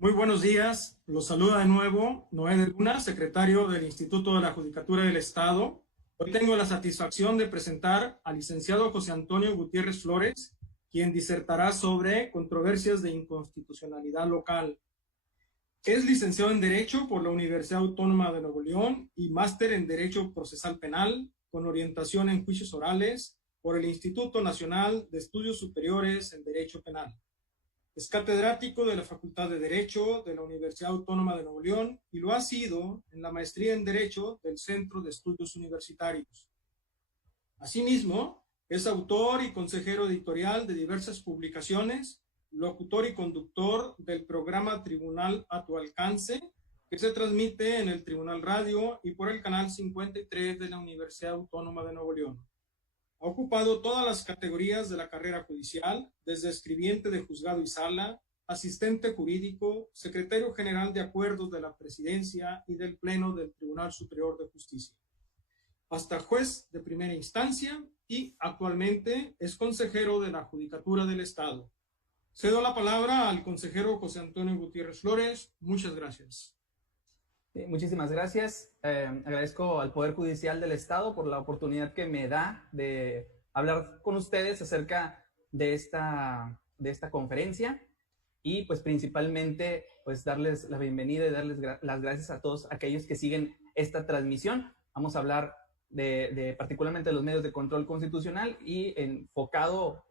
Muy buenos días, los saluda de nuevo Noé de Luna, secretario del Instituto de la Judicatura del Estado. Hoy tengo la satisfacción de presentar al licenciado José Antonio Gutiérrez Flores, quien disertará sobre controversias de inconstitucionalidad local. Es licenciado en Derecho por la Universidad Autónoma de Nuevo León y máster en Derecho Procesal Penal, con orientación en juicios orales por el Instituto Nacional de Estudios Superiores en Derecho Penal. Es catedrático de la Facultad de Derecho de la Universidad Autónoma de Nuevo León y lo ha sido en la maestría en Derecho del Centro de Estudios Universitarios. Asimismo, es autor y consejero editorial de diversas publicaciones, locutor y conductor del programa Tribunal a tu Alcance, que se transmite en el Tribunal Radio y por el canal 53 de la Universidad Autónoma de Nuevo León. Ha ocupado todas las categorías de la carrera judicial, desde escribiente de juzgado y sala, asistente jurídico, secretario general de acuerdos de la Presidencia y del Pleno del Tribunal Superior de Justicia, hasta juez de primera instancia y actualmente es consejero de la Judicatura del Estado. Cedo la palabra al consejero José Antonio Gutiérrez Flores. Muchas gracias. Muchísimas gracias. Agradezco al Poder Judicial del Estado por la oportunidad que me da de hablar con ustedes acerca de esta conferencia y pues principalmente pues darles la bienvenida y darles las gracias a todos aquellos que siguen esta transmisión. Vamos a hablar de particularmente de los medios de control constitucional y enfocado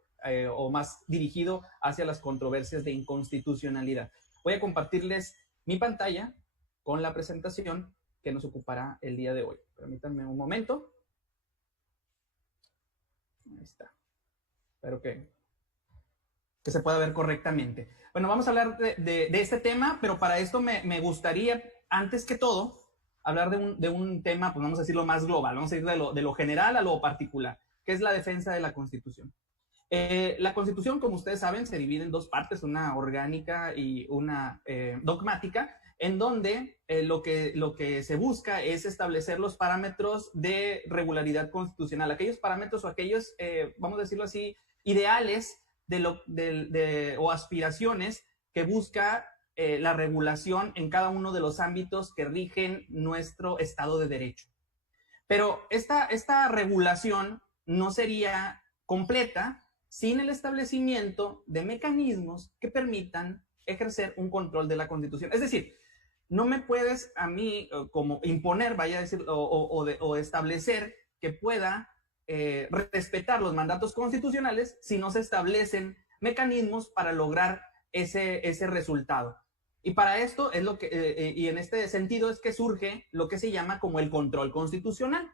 o más dirigido hacia las controversias de inconstitucionalidad. Voy a compartirles mi pantalla con la presentación que nos ocupará el día de hoy. Permítanme un momento. Ahí está. Espero que se pueda ver correctamente. Bueno, vamos a hablar de este tema, pero para esto me gustaría, antes que todo, hablar de un tema, pues vamos a decirlo más global. Vamos a ir de lo general a lo particular, que es la defensa de la Constitución. La Constitución, como ustedes saben, se divide en dos partes, una orgánica y una dogmática, en donde lo que se busca es establecer los parámetros de regularidad constitucional, aquellos parámetros o aquellos, vamos a decirlo así, ideales o aspiraciones que busca la regulación en cada uno de los ámbitos que rigen nuestro Estado de Derecho. Pero esta regulación no sería completa sin el establecimiento de mecanismos que permitan ejercer un control de la Constitución. Es decir, no me puedes a mí como imponer, vaya a decir, o establecer que pueda respetar los mandatos constitucionales si no se establecen mecanismos para lograr ese resultado. Y para esto es y en este sentido es que surge lo que se llama como el control constitucional.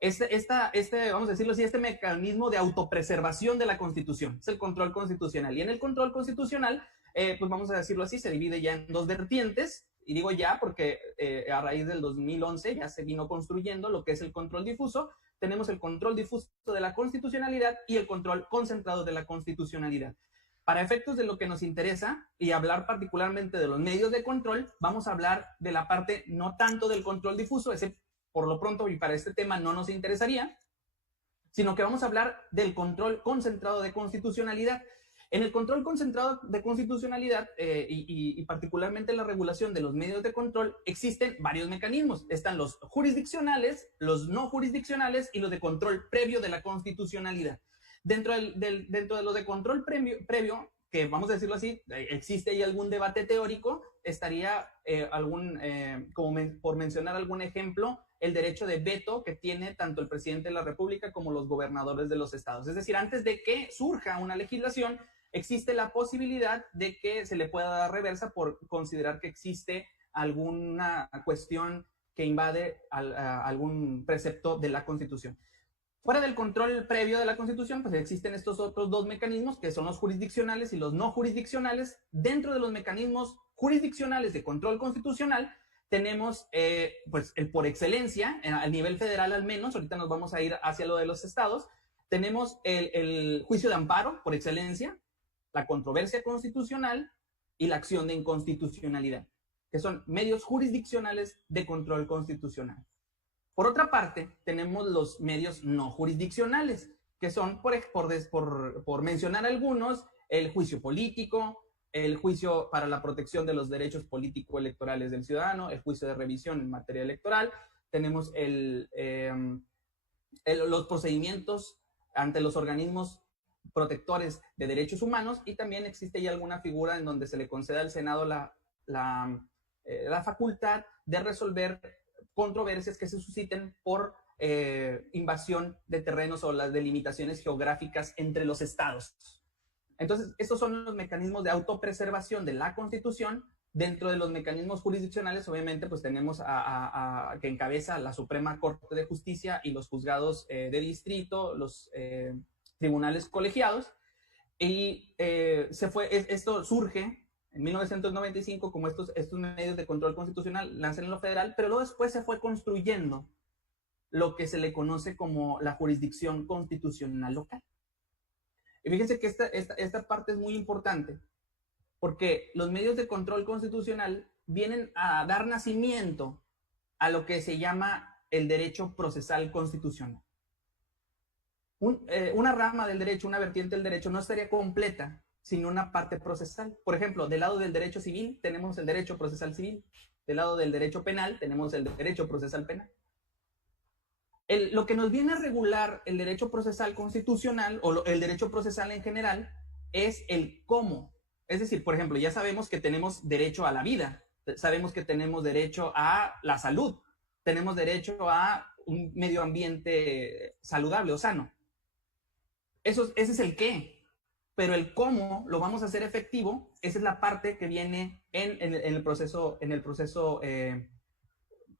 Vamos a decirlo así, este mecanismo de autopreservación de la Constitución, es el control constitucional. Y en el control constitucional, pues vamos a decirlo así, se divide ya en dos vertientes, y digo ya porque a raíz del 2011 ya se vino construyendo lo que es el control difuso. Tenemos el control difuso de la constitucionalidad y el control concentrado de la constitucionalidad. Para efectos de lo que nos interesa y hablar particularmente de los medios de control, vamos a hablar de la parte no tanto del control difuso, ese por lo pronto y para este tema no nos interesaría, sino que vamos a hablar del control concentrado de constitucionalidad. En el control concentrado de constitucionalidad y particularmente la regulación de los medios de control existen varios mecanismos. Están los jurisdiccionales, los no jurisdiccionales y los de control previo de la constitucionalidad. Dentro de los de control previo, que vamos a decirlo así, existe ahí algún debate teórico, estaría por mencionar algún ejemplo, el derecho de veto que tiene tanto el presidente de la República como los gobernadores de los estados. Es decir, antes de que surja una legislación, existe la posibilidad de que se le pueda dar reversa por considerar que existe alguna cuestión que invade algún precepto de la Constitución. Fuera del control previo de la Constitución, pues existen estos otros dos mecanismos que son los jurisdiccionales y los no jurisdiccionales. Dentro de los mecanismos jurisdiccionales de control constitucional tenemos pues el por excelencia, a nivel federal al menos, ahorita nos vamos a ir hacia lo de los estados, tenemos el juicio de amparo por excelencia, la controversia constitucional y la acción de inconstitucionalidad, que son medios jurisdiccionales de control constitucional. Por otra parte, tenemos los medios no jurisdiccionales, que son, por mencionar algunos, el juicio político, el juicio para la protección de los derechos político-electorales del ciudadano, el juicio de revisión en materia electoral, tenemos los procedimientos ante los organismos protectores de derechos humanos, y también existe ya alguna figura en donde se le concede al Senado la facultad de resolver controversias que se susciten por invasión de terrenos o las delimitaciones geográficas entre los estados. Entonces, estos son los mecanismos de autopreservación de la Constitución. Dentro de los mecanismos jurisdiccionales, obviamente, pues tenemos que encabeza la Suprema Corte de Justicia y los juzgados de distrito, los tribunales colegiados. Y esto surge en 1995 como estos medios de control constitucional lanzan en lo federal, pero luego después se fue construyendo lo que se le conoce como la jurisdicción constitucional local. Y fíjense que esta parte es muy importante, porque los medios de control constitucional vienen a dar nacimiento a lo que se llama el derecho procesal constitucional. Una rama del derecho, una vertiente del derecho no estaría completa sin una parte procesal. Por ejemplo, del lado del derecho civil tenemos el derecho procesal civil, del lado del derecho penal tenemos el derecho procesal penal. Lo que nos viene a regular el derecho procesal constitucional o el derecho procesal en general es el cómo. Es decir, por ejemplo, ya sabemos que tenemos derecho a la vida, sabemos que tenemos derecho a la salud, tenemos derecho a un medio ambiente saludable o sano. Ese es el qué, pero el cómo lo vamos a hacer efectivo, esa es la parte que viene en el proceso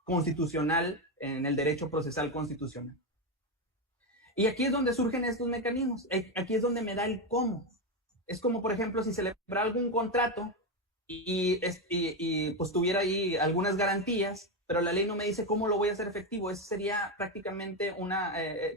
constitucional, en el derecho procesal constitucional. Y aquí es donde surgen estos mecanismos, aquí es donde me da el cómo. Es como, por ejemplo, si celebra algún contrato y pues tuviera ahí algunas garantías, pero la ley no me dice cómo lo voy a hacer efectivo. Eso sería prácticamente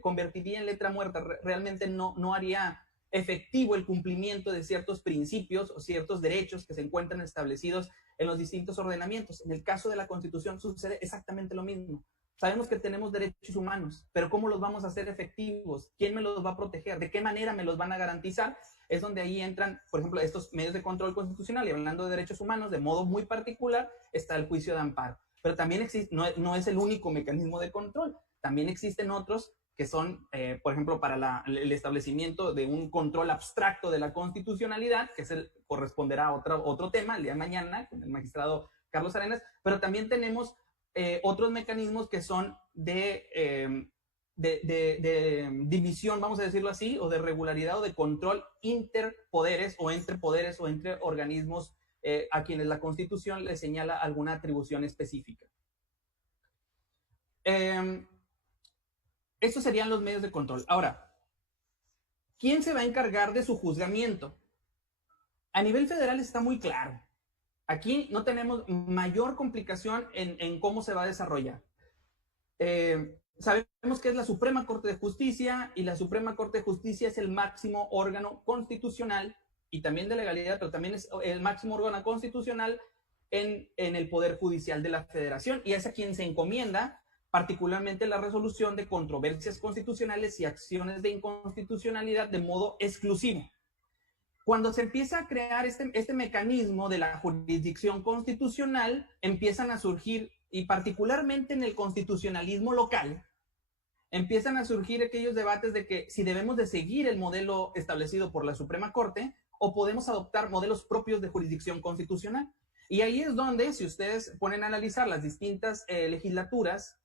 convertiría en letra muerta. Realmente no haría efectivo el cumplimiento de ciertos principios o ciertos derechos que se encuentran establecidos en los distintos ordenamientos. En el caso de la Constitución sucede exactamente lo mismo. Sabemos que tenemos derechos humanos, pero ¿cómo los vamos a hacer efectivos? ¿Quién me los va a proteger? ¿De qué manera me los van a garantizar? Es donde ahí entran, por ejemplo, estos medios de control constitucional, y hablando de derechos humanos, de modo muy particular, está el juicio de amparo. Pero también existe, no es el único mecanismo de control, también existen otros que son, por ejemplo, para el establecimiento de un control abstracto de la constitucionalidad, que corresponderá a otro tema el día de mañana con el magistrado Carlos Arenas, pero también tenemos otros mecanismos que son de división, vamos a decirlo así, o de regularidad o de control interpoderes o entre poderes o entre organismos a quienes la Constitución les señala alguna atribución específica. Estos serían los medios de control. Ahora, ¿quién se va a encargar de su juzgamiento? A nivel federal está muy claro. Aquí no tenemos mayor complicación en cómo se va a desarrollar. Sabemos que es la Suprema Corte de Justicia, y la Suprema Corte de Justicia es el máximo órgano constitucional y también de legalidad, pero también es el máximo órgano constitucional en el Poder Judicial de la Federación, y es a quien se encomienda particularmente la resolución de controversias constitucionales y acciones de inconstitucionalidad de modo exclusivo. Cuando se empieza a crear este mecanismo de la jurisdicción constitucional, empiezan a surgir, y particularmente en el constitucionalismo local, empiezan a surgir aquellos debates de que si debemos de seguir el modelo establecido por la Suprema Corte o podemos adoptar modelos propios de jurisdicción constitucional. Y ahí es donde, si ustedes ponen a analizar las distintas legislaturas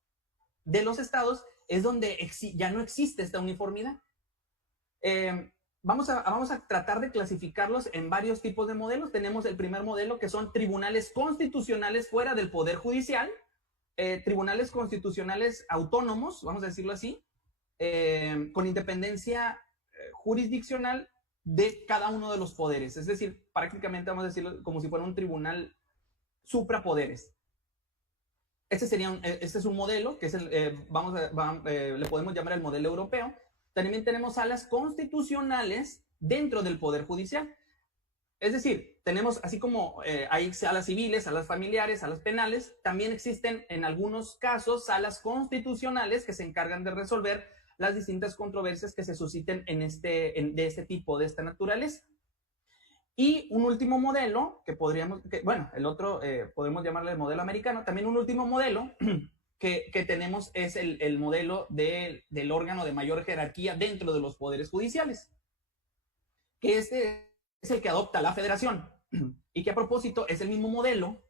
de los estados, es donde ya no existe esta uniformidad. Vamos a tratar de clasificarlos en varios tipos de modelos. Tenemos el primer modelo, que son tribunales constitucionales fuera del Poder Judicial, tribunales constitucionales autónomos, vamos a decirlo así, con independencia jurisdiccional de cada uno de los poderes. Es decir, prácticamente vamos a decirlo como si fuera un tribunal suprapoderes. Este es un modelo que es le podemos llamar el modelo europeo. También tenemos salas constitucionales dentro del Poder Judicial. Es decir, tenemos, así como hay salas civiles, salas familiares, salas penales, también existen en algunos casos salas constitucionales que se encargan de resolver las distintas controversias que se susciten de este tipo, de esta naturaleza. Y un último modelo, bueno, el otro podemos llamarle el modelo americano, también un último modelo que tenemos es el modelo del órgano de mayor jerarquía dentro de los poderes judiciales, que este es el que adopta la federación, y que a propósito es el mismo modelo,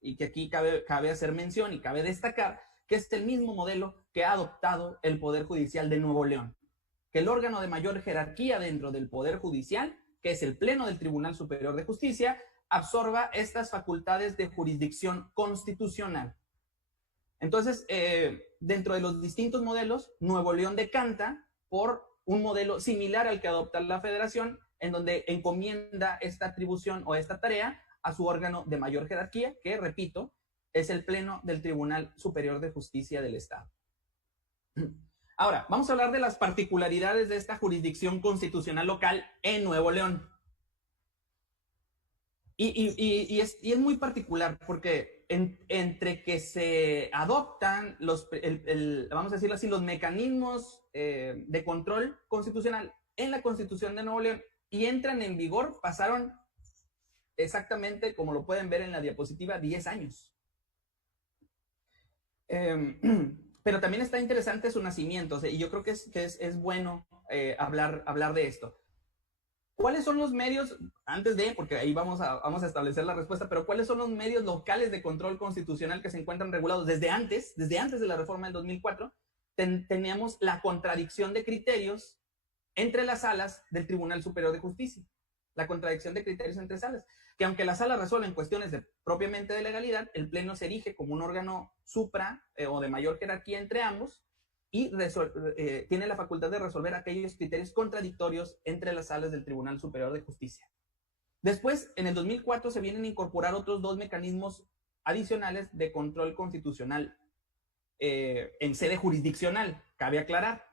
y que aquí cabe hacer mención y cabe destacar que es el mismo modelo que ha adoptado el Poder Judicial de Nuevo León, que el órgano de mayor jerarquía dentro del Poder Judicial, que es el Pleno del Tribunal Superior de Justicia, absorba estas facultades de jurisdicción constitucional. Entonces, dentro de los distintos modelos, Nuevo León decanta por un modelo similar al que adopta la Federación, en donde encomienda esta atribución o esta tarea a su órgano de mayor jerarquía, que, repito, es el Pleno del Tribunal Superior de Justicia del Estado. Ahora, vamos a hablar de las particularidades de esta jurisdicción constitucional local en Nuevo León. Y es muy particular porque entre que se adoptan vamos a decirlo así, los mecanismos de control constitucional en la Constitución de Nuevo León y entran en vigor, pasaron exactamente, como lo pueden ver en la diapositiva, 10 años. Pero también está interesante su nacimiento, o sea, y yo creo que es bueno hablar de esto. ¿Cuáles son los medios, porque ahí vamos a establecer la respuesta, pero cuáles son los medios locales de control constitucional que se encuentran regulados desde antes de la reforma del 2004? Teníamos la contradicción de criterios entre las salas del Tribunal Superior de Justicia. La contradicción de criterios entre salas, que aunque las salas resuelven cuestiones propiamente de legalidad, el Pleno se erige como un órgano supra o de mayor jerarquía entre ambos y tiene la facultad de resolver aquellos criterios contradictorios entre las salas del Tribunal Superior de Justicia. Después, en el 2004, se vienen a incorporar otros dos mecanismos adicionales de control constitucional en sede jurisdiccional, cabe aclarar,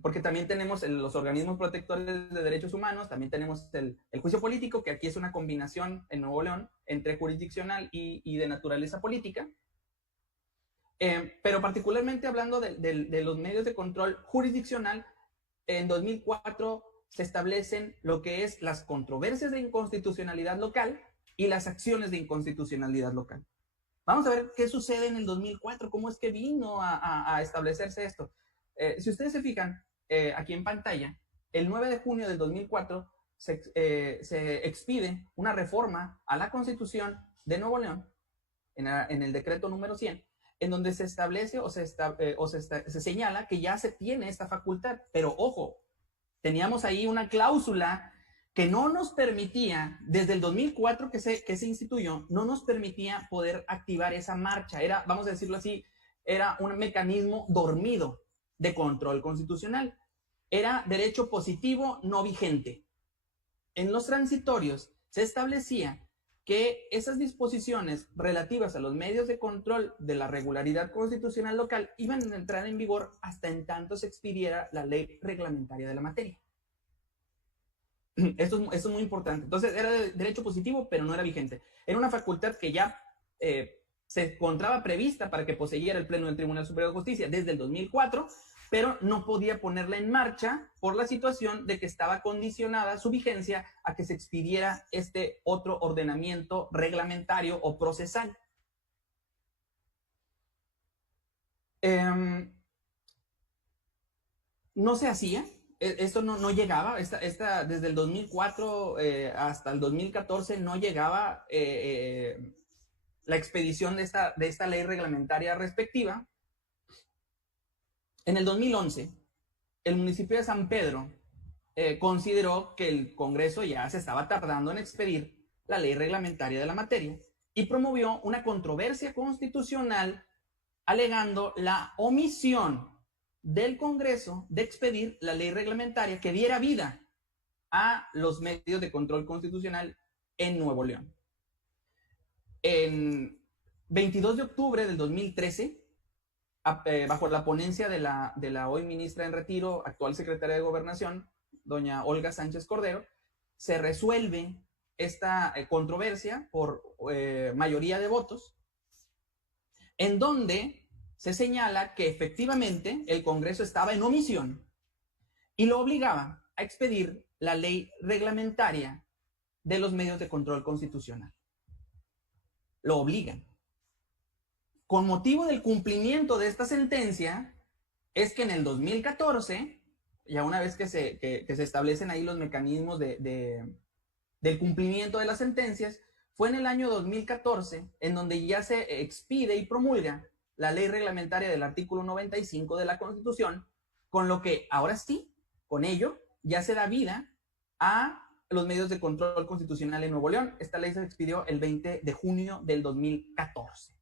porque también tenemos los organismos protectores de derechos humanos, también tenemos el juicio político, que aquí es una combinación en Nuevo León entre jurisdiccional y de naturaleza política. Pero particularmente hablando de los medios de control jurisdiccional, en 2004 se establecen lo que es las controversias de inconstitucionalidad local y las acciones de inconstitucionalidad local. Vamos a ver qué sucede en el 2004, cómo es que vino a establecerse esto. Si ustedes se fijan, aquí en pantalla, el 9 de junio del 2004 se expide una reforma a la Constitución de Nuevo León, en el decreto número 100, en donde se establece se señala que ya se tiene esta facultad. Pero ojo, teníamos ahí una cláusula que no nos permitía, desde el 2004 que se instituyó, no nos permitía poder activar esa marcha. Era, vamos a decirlo así, era un mecanismo dormido de control constitucional. Era derecho positivo no vigente. En los transitorios se establecía que esas disposiciones relativas a los medios de control de la regularidad constitucional local iban a entrar en vigor hasta en tanto se expidiera la ley reglamentaria de la materia. Esto es muy importante. Entonces era de derecho positivo, pero no era vigente. Era una facultad que ya se encontraba prevista para que poseyera el Pleno del Tribunal Superior de Justicia desde el 2004, pero no podía ponerla en marcha por la situación de que estaba condicionada su vigencia a que se expidiera este otro ordenamiento reglamentario o procesal. No se hacía, esto no llegaba, desde el 2004 hasta el 2014 no llegaba la expedición de esta ley reglamentaria respectiva. En el 2011, el municipio de San Pedro consideró que el Congreso ya se estaba tardando en expedir la ley reglamentaria de la materia y promovió una controversia constitucional alegando la omisión del Congreso de expedir la ley reglamentaria que diera vida a los medios de control constitucional en Nuevo León. En 22 de octubre del 2013, bajo la ponencia de la hoy ministra en retiro, actual secretaria de Gobernación, doña Olga Sánchez Cordero, se resuelve esta controversia por mayoría de votos, en donde se señala que efectivamente el Congreso estaba en omisión y lo obligaba a expedir la ley reglamentaria de los medios de control constitucional. Lo obligan. Con motivo del cumplimiento de esta sentencia, es que en el 2014, ya una vez que se establecen ahí los mecanismos del cumplimiento de las sentencias, fue en el año 2014 en donde ya se expide y promulga la ley reglamentaria del artículo 95 de la Constitución, con lo que ahora sí, con ello, ya se da vida a los medios de control constitucional en Nuevo León. Esta ley se expidió el 20 de junio del 2014.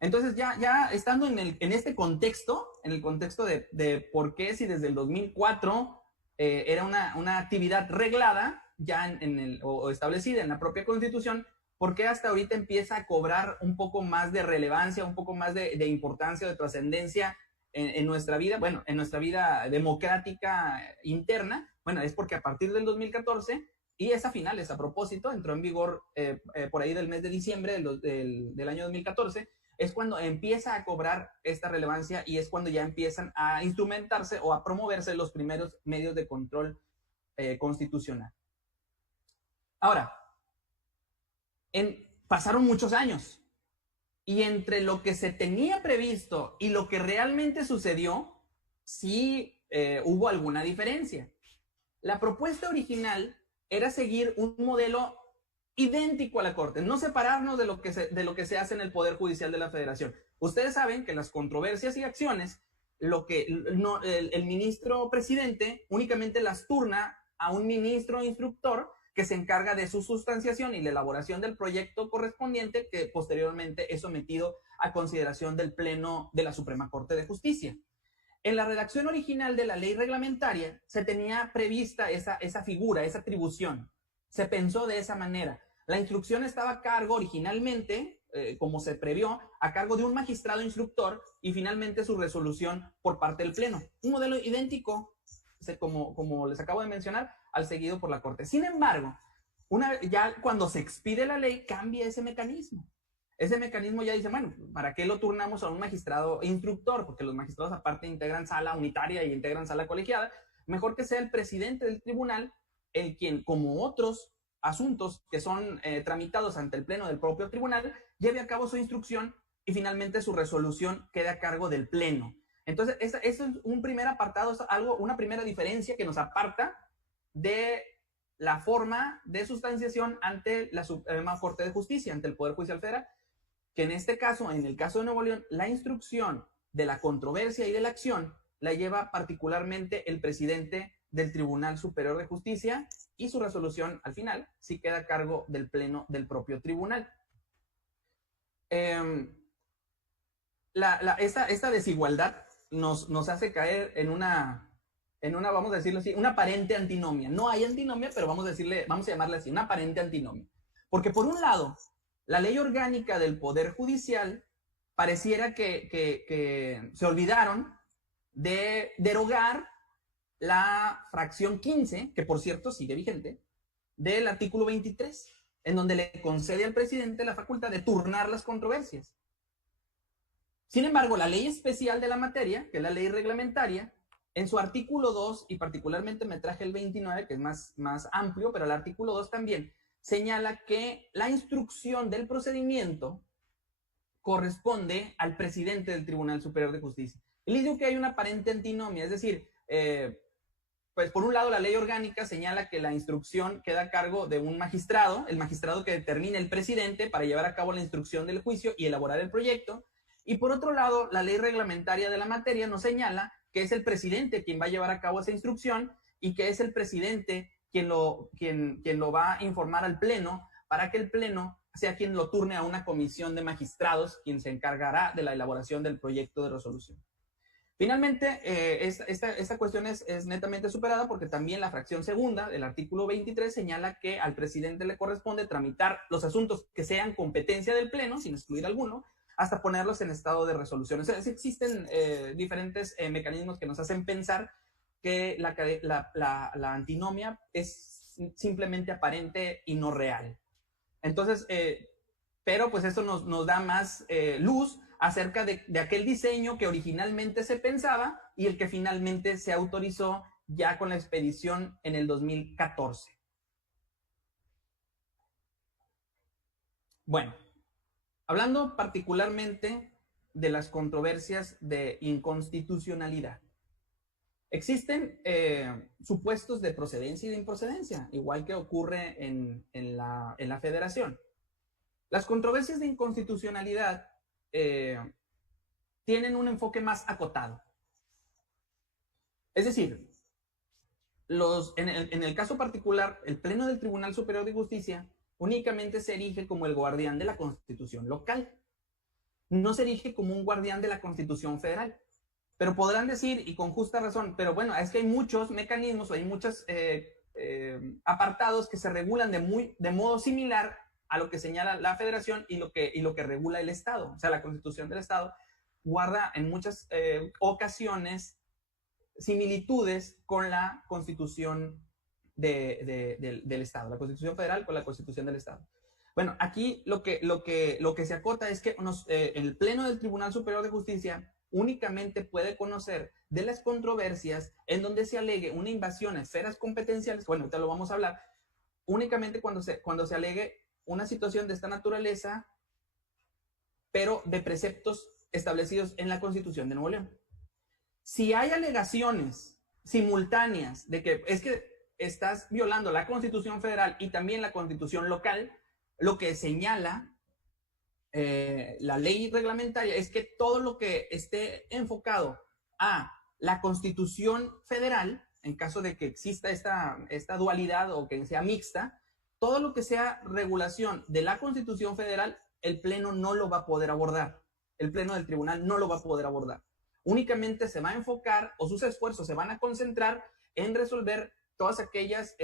Entonces, ya estando en este contexto, en el contexto de por qué si desde el 2004 era una actividad reglada, ya o establecida en la propia Constitución, ¿por qué hasta ahorita empieza a cobrar un poco más de relevancia, un poco más de importancia, de trascendencia en nuestra vida? Bueno, en nuestra vida democrática interna. Bueno, es porque a partir del 2014, y es a finales, a propósito, entró en vigor por ahí del mes de diciembre del año 2014, es cuando empieza a cobrar esta relevancia y es cuando ya empiezan a instrumentarse o a promoverse los primeros medios de control constitucional. Ahora, pasaron muchos años y entre lo que se tenía previsto y lo que realmente sucedió, sí hubo alguna diferencia. La propuesta original era seguir un modelo idéntico a la Corte, no separarnos de lo que se hace en el Poder Judicial de la Federación. Ustedes saben que las controversias y acciones, el ministro presidente únicamente las turna a un ministro instructor que se encarga de su sustanciación y la elaboración del proyecto correspondiente, que posteriormente es sometido a consideración del Pleno de la Suprema Corte de Justicia. En la redacción original de la ley reglamentaria se tenía prevista esa figura, esa atribución. Se pensó de esa manera. La instrucción estaba a cargo originalmente, como se previó, a cargo de un magistrado instructor y finalmente su resolución por parte del Pleno. Un modelo idéntico, como les acabo de mencionar, al seguido por la Corte. Sin embargo, ya cuando se expide la ley, cambia ese mecanismo. Ese mecanismo ya dice, bueno, ¿para qué lo turnamos a un magistrado instructor? Porque los magistrados aparte integran sala unitaria y integran sala colegiada. Mejor que sea el presidente del tribunal el quien, como otros asuntos que son tramitados ante el Pleno del propio tribunal, lleve a cabo su instrucción y finalmente su resolución quede a cargo del Pleno. Entonces, eso es un primer apartado, es una primera diferencia que nos aparta de la forma de sustanciación ante la Suprema Corte de Justicia, ante el Poder Judicial Federal, que en este caso, en el caso de Nuevo León, la instrucción de la controversia y de la acción la lleva particularmente el presidente del Tribunal Superior de Justicia y su resolución al final sí queda a cargo del Pleno del propio tribunal. Esta desigualdad nos hace caer en una, vamos a decirlo así, una aparente antinomia. No hay antinomia, pero vamos a llamarle así, una aparente antinomia. Porque por un lado, la ley orgánica del Poder Judicial pareciera que se olvidaron de derogar la fracción 15, que por cierto sigue vigente, del artículo 23, en donde le concede al presidente la facultad de turnar las controversias. Sin embargo, la ley especial de la materia, que es la ley reglamentaria, en su artículo 2, y particularmente me traje el 29, que es más amplio, pero el artículo 2 también, señala que la instrucción del procedimiento corresponde al presidente del Tribunal Superior de Justicia. Y les digo que hay una aparente antinomia, es decir, pues por un lado la ley orgánica señala que la instrucción queda a cargo de un magistrado, el magistrado que determine el presidente para llevar a cabo la instrucción del juicio y elaborar el proyecto, y por otro lado la ley reglamentaria de la materia nos señala que es el presidente quien va a llevar a cabo esa instrucción y que es el presidente quien lo va a informar al Pleno para que el Pleno sea quien lo turne a una comisión de magistrados quien se encargará de la elaboración del proyecto de resolución. Finalmente, esta cuestión es netamente superada porque también la fracción segunda del artículo 23 señala que al presidente le corresponde tramitar los asuntos que sean competencia del Pleno, sin excluir alguno, hasta ponerlos en estado de resolución. O sea, existen diferentes mecanismos que nos hacen pensar que la antinomia es simplemente aparente y no real. Entonces, pero pues eso nos da más luz acerca de aquel diseño que originalmente se pensaba y el que finalmente se autorizó ya con la expedición en el 2014. Bueno, hablando particularmente de las controversias de inconstitucionalidad. Existen supuestos de procedencia y de improcedencia, igual que ocurre en la federación. Las controversias de inconstitucionalidad tienen un enfoque más acotado. Es decir, en el caso particular, el Pleno del Tribunal Superior de Justicia únicamente se erige como el guardián de la Constitución local. No se erige como un guardián de la Constitución federal. Pero podrán decir, y con justa razón, pero bueno, es que hay muchos mecanismos, hay muchos apartados que se regulan de modo similar a lo que señala la federación y lo que regula el Estado. O sea, la Constitución del Estado guarda en muchas ocasiones similitudes con la Constitución del Estado, la Constitución federal con la Constitución del Estado. Bueno, aquí lo que se acota es que el Pleno del Tribunal Superior de Justicia únicamente puede conocer de las controversias en donde se alegue una invasión a esferas competenciales, bueno, ahorita lo vamos a hablar, únicamente cuando se alegue una situación de esta naturaleza, pero de preceptos establecidos en la Constitución de Nuevo León. Si hay alegaciones simultáneas de que es que estás violando la Constitución federal y también la Constitución local, lo que señala la ley reglamentaria es que todo lo que esté enfocado a la Constitución federal, en caso de que exista esta dualidad o que sea mixta, todo lo que sea regulación de la Constitución federal, el Pleno no lo va a poder abordar. El Pleno del Tribunal no lo va a poder abordar. Únicamente se va a enfocar, o sus esfuerzos se van a concentrar en resolver todos aquellos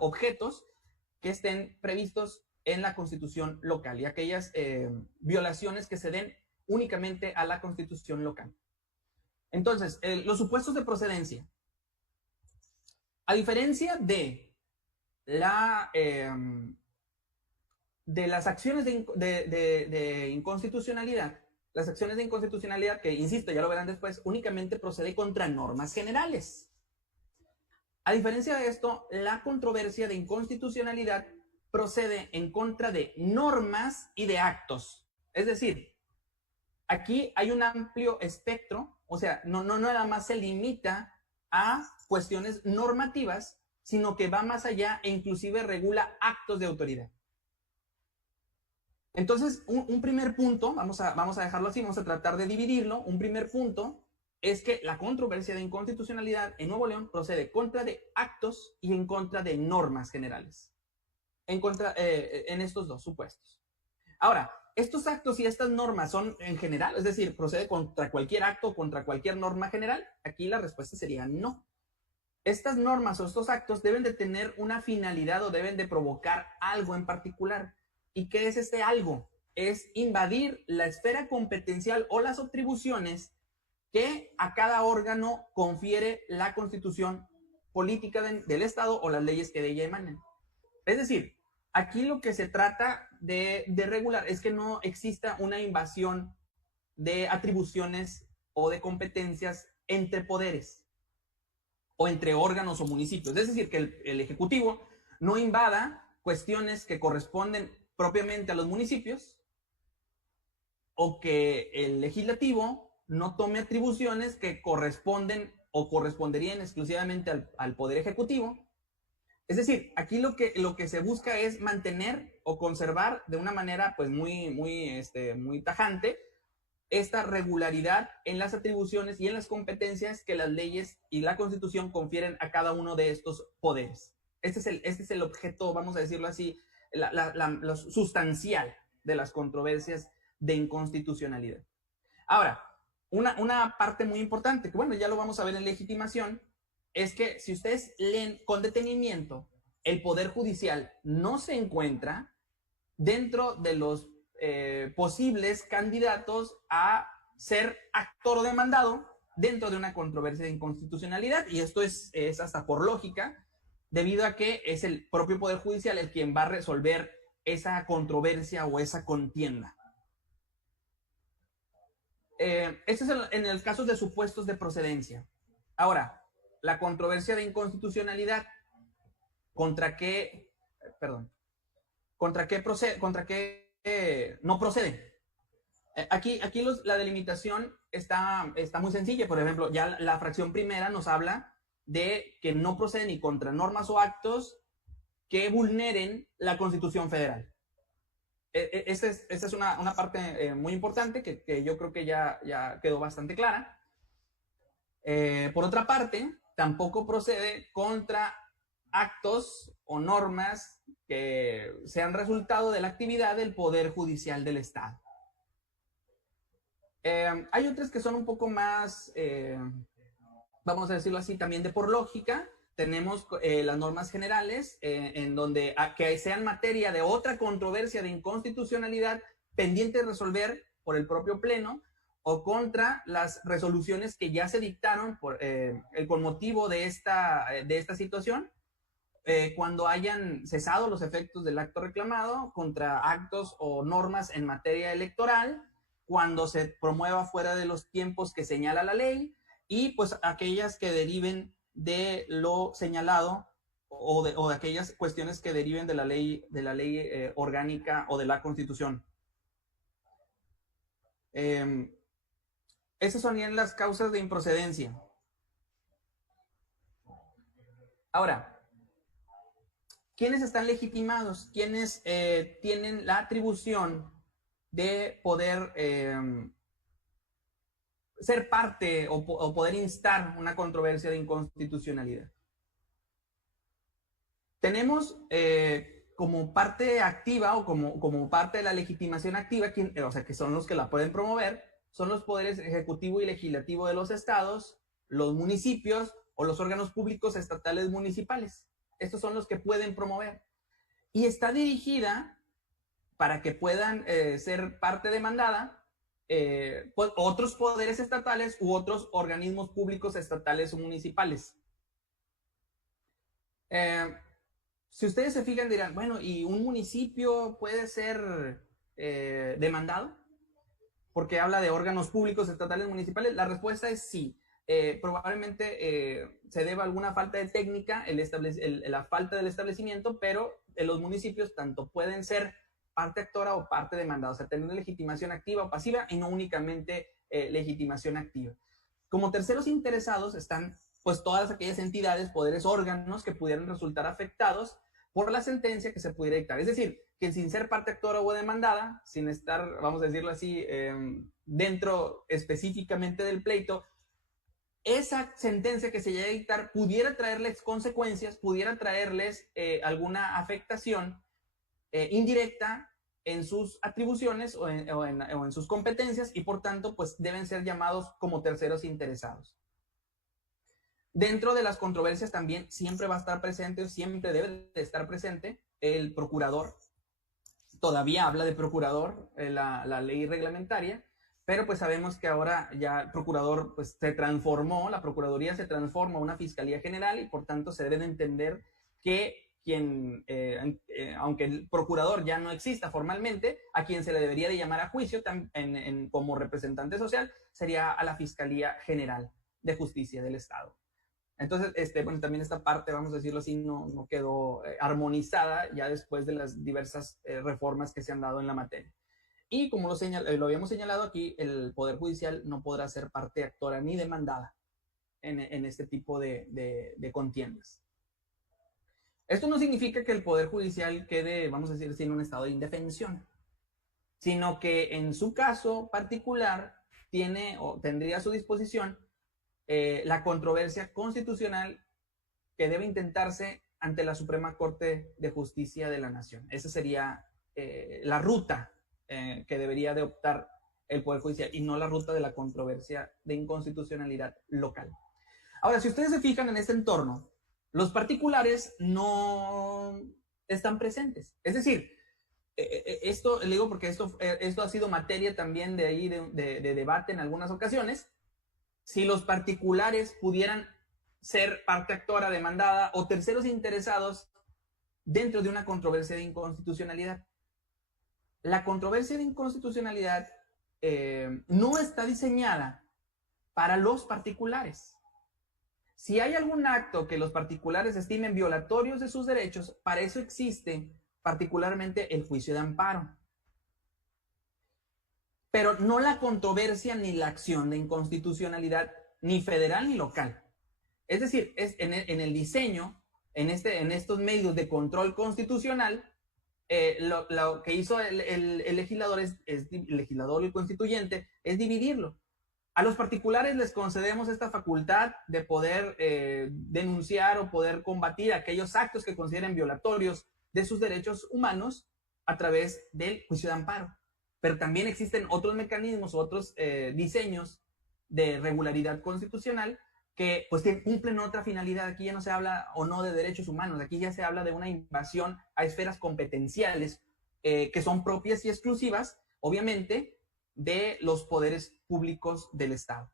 objetos que estén previstos en la Constitución local y aquellas violaciones que se den únicamente a la Constitución local. Entonces, los supuestos de procedencia. A diferencia de las acciones de inconstitucionalidad, las acciones de inconstitucionalidad, que insisto, ya lo verán después, únicamente procede contra normas generales. A diferencia de esto, la controversia de inconstitucionalidad procede en contra de normas y de actos. Es decir, aquí hay un amplio espectro, o sea, no nada más se limita a cuestiones normativas, sino que va más allá e inclusive regula actos de autoridad. Entonces, un primer punto, vamos a dejarlo así, vamos a tratar de dividirlo. Un primer punto es que la controversia de inconstitucionalidad en Nuevo León procede contra de actos y en contra de normas generales. En estos dos supuestos. Ahora, estos actos y estas normas son en general, es decir, procede contra cualquier acto, contra cualquier norma general. Aquí la respuesta sería no. Estas normas o estos actos deben de tener una finalidad o deben de provocar algo en particular. ¿Y qué es este algo? Es invadir la esfera competencial o las atribuciones que a cada órgano confiere la Constitución política del Estado o las leyes que de ella emanen. Es decir, aquí lo que se trata de regular es que no exista una invasión de atribuciones o de competencias entre poderes o entre órganos o municipios. Es decir, que el Ejecutivo no invada cuestiones que corresponden propiamente a los municipios o que el Legislativo no tome atribuciones que corresponden o corresponderían exclusivamente al Poder Ejecutivo. Es decir, aquí lo que se busca es mantener o conservar de una manera pues muy tajante esta regularidad en las atribuciones y en las competencias que las leyes y la Constitución confieren a cada uno de estos poderes. Este es el objeto, vamos a decirlo así, lo sustancial de las controversias de inconstitucionalidad. Ahora, una parte muy importante, que bueno, ya lo vamos a ver en legitimación, es que si ustedes leen con detenimiento, el Poder Judicial no se encuentra dentro de los posibles candidatos a ser actor demandado dentro de una controversia de inconstitucionalidad, y esto es hasta por lógica, debido a que es el propio Poder Judicial el quien va a resolver esa controversia o esa contienda. Este es en el caso de supuestos de procedencia. Ahora, la controversia de inconstitucionalidad, ¿contra qué ¿Contra qué procede? ¿Contra qué no procede? Aquí la delimitación está muy sencilla. Por ejemplo, ya la fracción primera nos habla de que no procede ni contra normas o actos que vulneren la Constitución Federal. Esa es una parte muy importante que yo creo que ya quedó bastante clara. Por otra parte, tampoco procede contra actos o normas que sean resultado de la actividad del Poder Judicial del Estado. Hay otras que son un poco más, vamos a decirlo así, también de por lógica. Tenemos las normas generales en donde que sean materia de otra controversia de inconstitucionalidad pendiente de resolver por el propio Pleno o contra las resoluciones que ya se dictaron con motivo de esta situación, cuando hayan cesado los efectos del acto reclamado, contra actos o normas en materia electoral, cuando se promueva fuera de los tiempos que señala la ley, y pues aquellas que deriven de lo señalado o de aquellas cuestiones que deriven de la ley orgánica o de la Constitución. Esas son bien las causas de improcedencia. Ahora, ¿quiénes están legitimados? ¿Quiénes tienen la atribución de poder ser parte o poder instar una controversia de inconstitucionalidad? Tenemos como parte activa o como parte de la legitimación activa, o sea, que son los que la pueden promover, son los poderes ejecutivo y legislativo de los estados, los municipios o los órganos públicos estatales municipales. Estos son los que pueden promover. Y está dirigida para que puedan ser parte demandada pues, otros poderes estatales u otros organismos públicos estatales o municipales. Si ustedes se fijan, dirán, bueno, ¿y un municipio puede ser demandado? Porque habla de órganos públicos estatales municipales. La respuesta es sí. Probablemente se deba a alguna falta de técnica, la falta del establecimiento, pero los municipios tanto pueden ser parte actora o parte demandada, o sea, tener legitimación activa o pasiva y no únicamente legitimación activa. Como terceros interesados están pues todas aquellas entidades, poderes, órganos que pudieran resultar afectados por la sentencia que se pudiera dictar. Es decir, que sin ser parte actora o demandada, sin estar, vamos a decirlo así, dentro específicamente del pleito, esa sentencia que se llegue a dictar pudiera traerles consecuencias, pudiera traerles alguna afectación indirecta en sus atribuciones o en sus competencias, y por tanto pues deben ser llamados como terceros interesados. Dentro de las controversias también siempre va a estar presente, siempre debe de estar presente el procurador. Todavía habla de procurador la ley reglamentaria, pero pues sabemos que ahora ya el procurador pues se transformó, la procuraduría se transforma a una fiscalía general, y por tanto se debe de entender que aunque el procurador ya no exista formalmente, a quien se le debería de llamar a juicio como representante social sería a la Fiscalía General de Justicia del Estado. Entonces, bueno, también esta parte, vamos a decirlo así, no quedó armonizada ya después de las diversas reformas que se han dado en la materia. Y como lo habíamos señalado aquí, el Poder Judicial no podrá ser parte actora ni demandada en este tipo de contiendas. Esto no significa que el Poder Judicial quede, vamos a decir, en un estado de indefensión, sino que en su caso particular tiene o tendría a su disposición la controversia constitucional que debe intentarse ante la Suprema Corte de Justicia de la Nación. Esa sería la ruta que debería de optar el Poder Judicial, y no la ruta de la controversia de inconstitucionalidad local. Ahora, si ustedes se fijan en este entorno, los particulares no están presentes. Es decir, esto le digo porque esto ha sido materia también de debate en algunas ocasiones. Si los particulares pudieran ser parte actora demandada o terceros interesados dentro de una controversia de inconstitucionalidad. La controversia de inconstitucionalidad no está diseñada para los particulares. Si hay algún acto que los particulares estimen violatorios de sus derechos, para eso existe particularmente el juicio de amparo, pero no la controversia ni la acción de inconstitucionalidad, ni federal ni local. Es decir, en el diseño, en estos medios de control constitucional, lo que hizo el legislador, el legislador y el constituyente, es dividirlo. A los particulares les concedemos esta facultad de poder denunciar o poder combatir aquellos actos que consideren violatorios de sus derechos humanos a través del juicio de amparo. Pero también existen otros mecanismos, otros diseños de regularidad constitucional que pues cumplen otra finalidad. Aquí ya no se habla o no de derechos humanos, aquí ya se habla de una invasión a esferas competenciales que son propias y exclusivas, obviamente, de los poderes públicos del Estado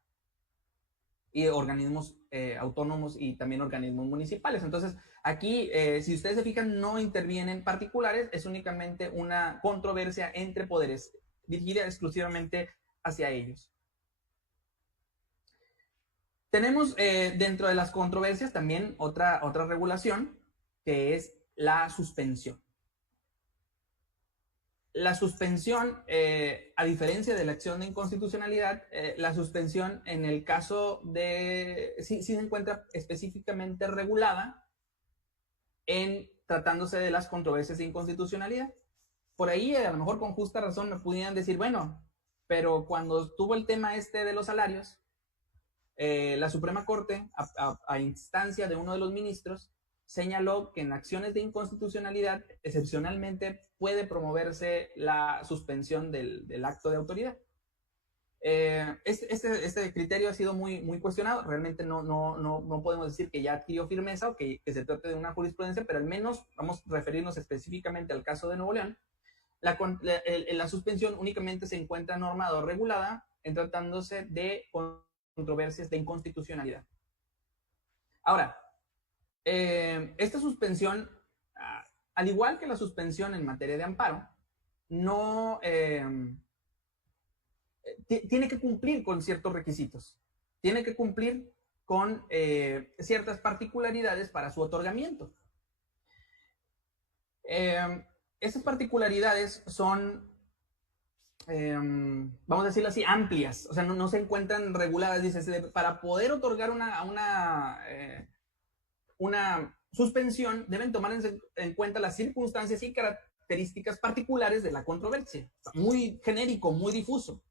y organismos autónomos y también organismos municipales. Entonces, aquí, si ustedes se fijan, no intervienen particulares, es únicamente una controversia entre poderes dirigida exclusivamente hacia ellos. Tenemos dentro de las controversias también otra regulación, que es la suspensión. La suspensión, a diferencia de la acción de inconstitucionalidad, la suspensión en el caso de, sí se encuentra específicamente regulada en tratándose de las controversias de inconstitucionalidad. Por ahí, a lo mejor con justa razón, me pudieran decir, bueno, pero cuando estuvo el tema de los salarios, la Suprema Corte, a instancia de uno de los ministros, señaló que en acciones de inconstitucionalidad, excepcionalmente, puede promoverse la suspensión del acto de autoridad. Este criterio ha sido muy cuestionado. Realmente no podemos decir que ya adquirió firmeza o que se trate de una jurisprudencia, pero al menos vamos a referirnos específicamente al caso de Nuevo León. La suspensión únicamente se encuentra normada o regulada en tratándose de controversias de inconstitucionalidad. Ahora, esta suspensión, al igual que la suspensión en materia de amparo, no tiene que cumplir con ciertos requisitos, tiene que cumplir con ciertas particularidades para su otorgamiento. Esas particularidades son, vamos a decirlo así, amplias, o sea, no se encuentran reguladas. Dice, para poder otorgar una suspensión, deben tomar en cuenta las circunstancias y características particulares de la controversia. Muy genérico, muy difuso.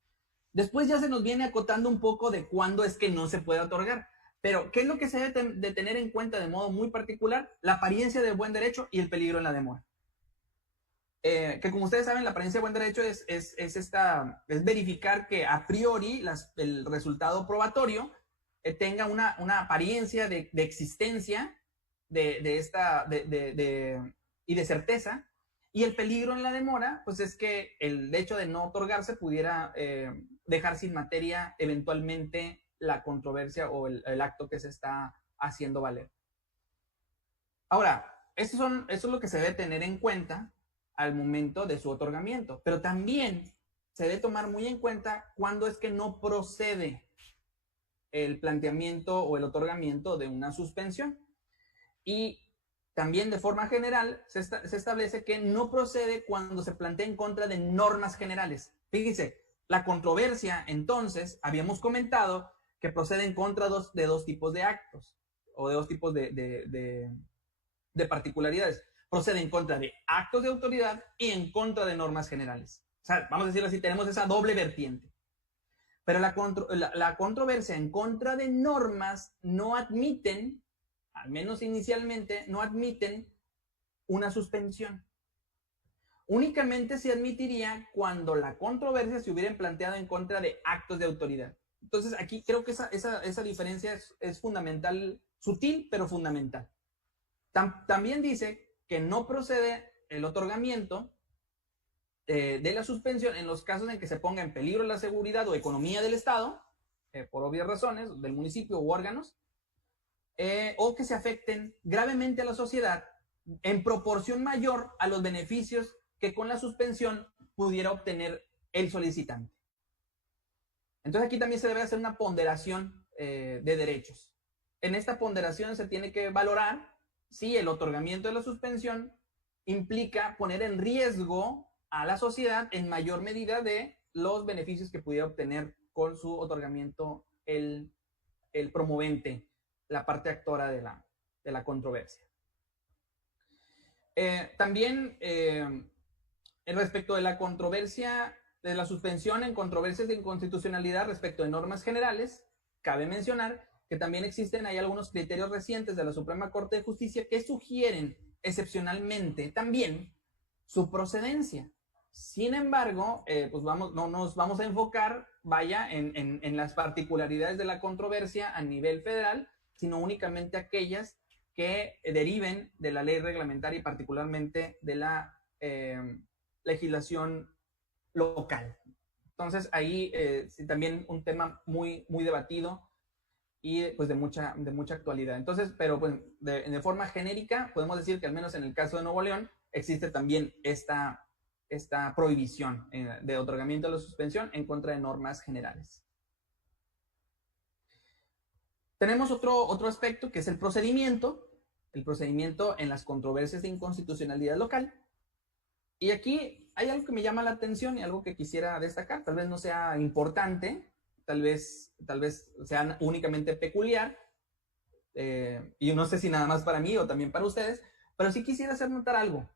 Después ya se nos viene acotando un poco de cuándo es que no se puede otorgar. Pero, ¿qué es lo que se debe de tener en cuenta de modo muy particular? La apariencia del buen derecho y el peligro en la demora. Que como ustedes saben, la apariencia de buen derecho es verificar que a priori el resultado probatorio tenga una apariencia de existencia y de certeza. Y el peligro en la demora, pues es que el hecho de no otorgarse pudiera dejar sin materia eventualmente la controversia o el acto que se está haciendo valer. Ahora, eso es lo que se debe tener en cuenta al momento de su otorgamiento, pero también se debe tomar muy en cuenta cuándo es que no procede el planteamiento o el otorgamiento de una suspensión. Y también de forma general se establece que no procede cuando se plantea en contra de normas generales. Fíjense, la controversia, entonces, habíamos comentado que procede en contra de dos tipos de actos o de dos tipos de particularidades. Procede en contra de actos de autoridad y en contra de normas generales. O sea, vamos a decirlo así, tenemos esa doble vertiente. Pero la controversia en contra de normas no admiten, al menos inicialmente, no admiten una suspensión. Únicamente se admitiría cuando la controversia se hubiera planteado en contra de actos de autoridad. Entonces, aquí creo que esa diferencia es fundamental, sutil, pero fundamental. También dice que no procede el otorgamiento de la suspensión en los casos en que se ponga en peligro la seguridad o economía del Estado, por obvias razones, del municipio u órganos, o que se afecten gravemente a la sociedad en proporción mayor a los beneficios que con la suspensión pudiera obtener el solicitante. Entonces aquí también se debe hacer una ponderación de derechos. En esta ponderación se tiene que valorar si el otorgamiento de la suspensión implica poner en riesgo a la sociedad en mayor medida de los beneficios que pudiera obtener con su otorgamiento el promovente, la parte actora de la controversia. También respecto de la controversia, de la suspensión en controversias de inconstitucionalidad respecto de normas generales, cabe mencionar que también existen ahí algunos criterios recientes de la Suprema Corte de Justicia que sugieren excepcionalmente también su procedencia. Sin embargo, pues no nos vamos a enfocar, vaya, en las particularidades de la controversia a nivel federal, sino únicamente aquellas que deriven de la ley reglamentaria y particularmente de la legislación local. Entonces, ahí sí, también un tema muy, muy debatido y pues de mucha actualidad. Entonces, pero pues de forma genérica, podemos decir que al menos en el caso de Nuevo León, existe también esta prohibición de otorgamiento de la suspensión en contra de normas generales. Tenemos otro aspecto que es el procedimiento en las controversias de inconstitucionalidad local. Y aquí hay algo que me llama la atención y algo que quisiera destacar. Tal vez no sea importante, tal vez sea únicamente peculiar, y no sé si nada más para mí o también para ustedes, pero sí quisiera hacer notar algo.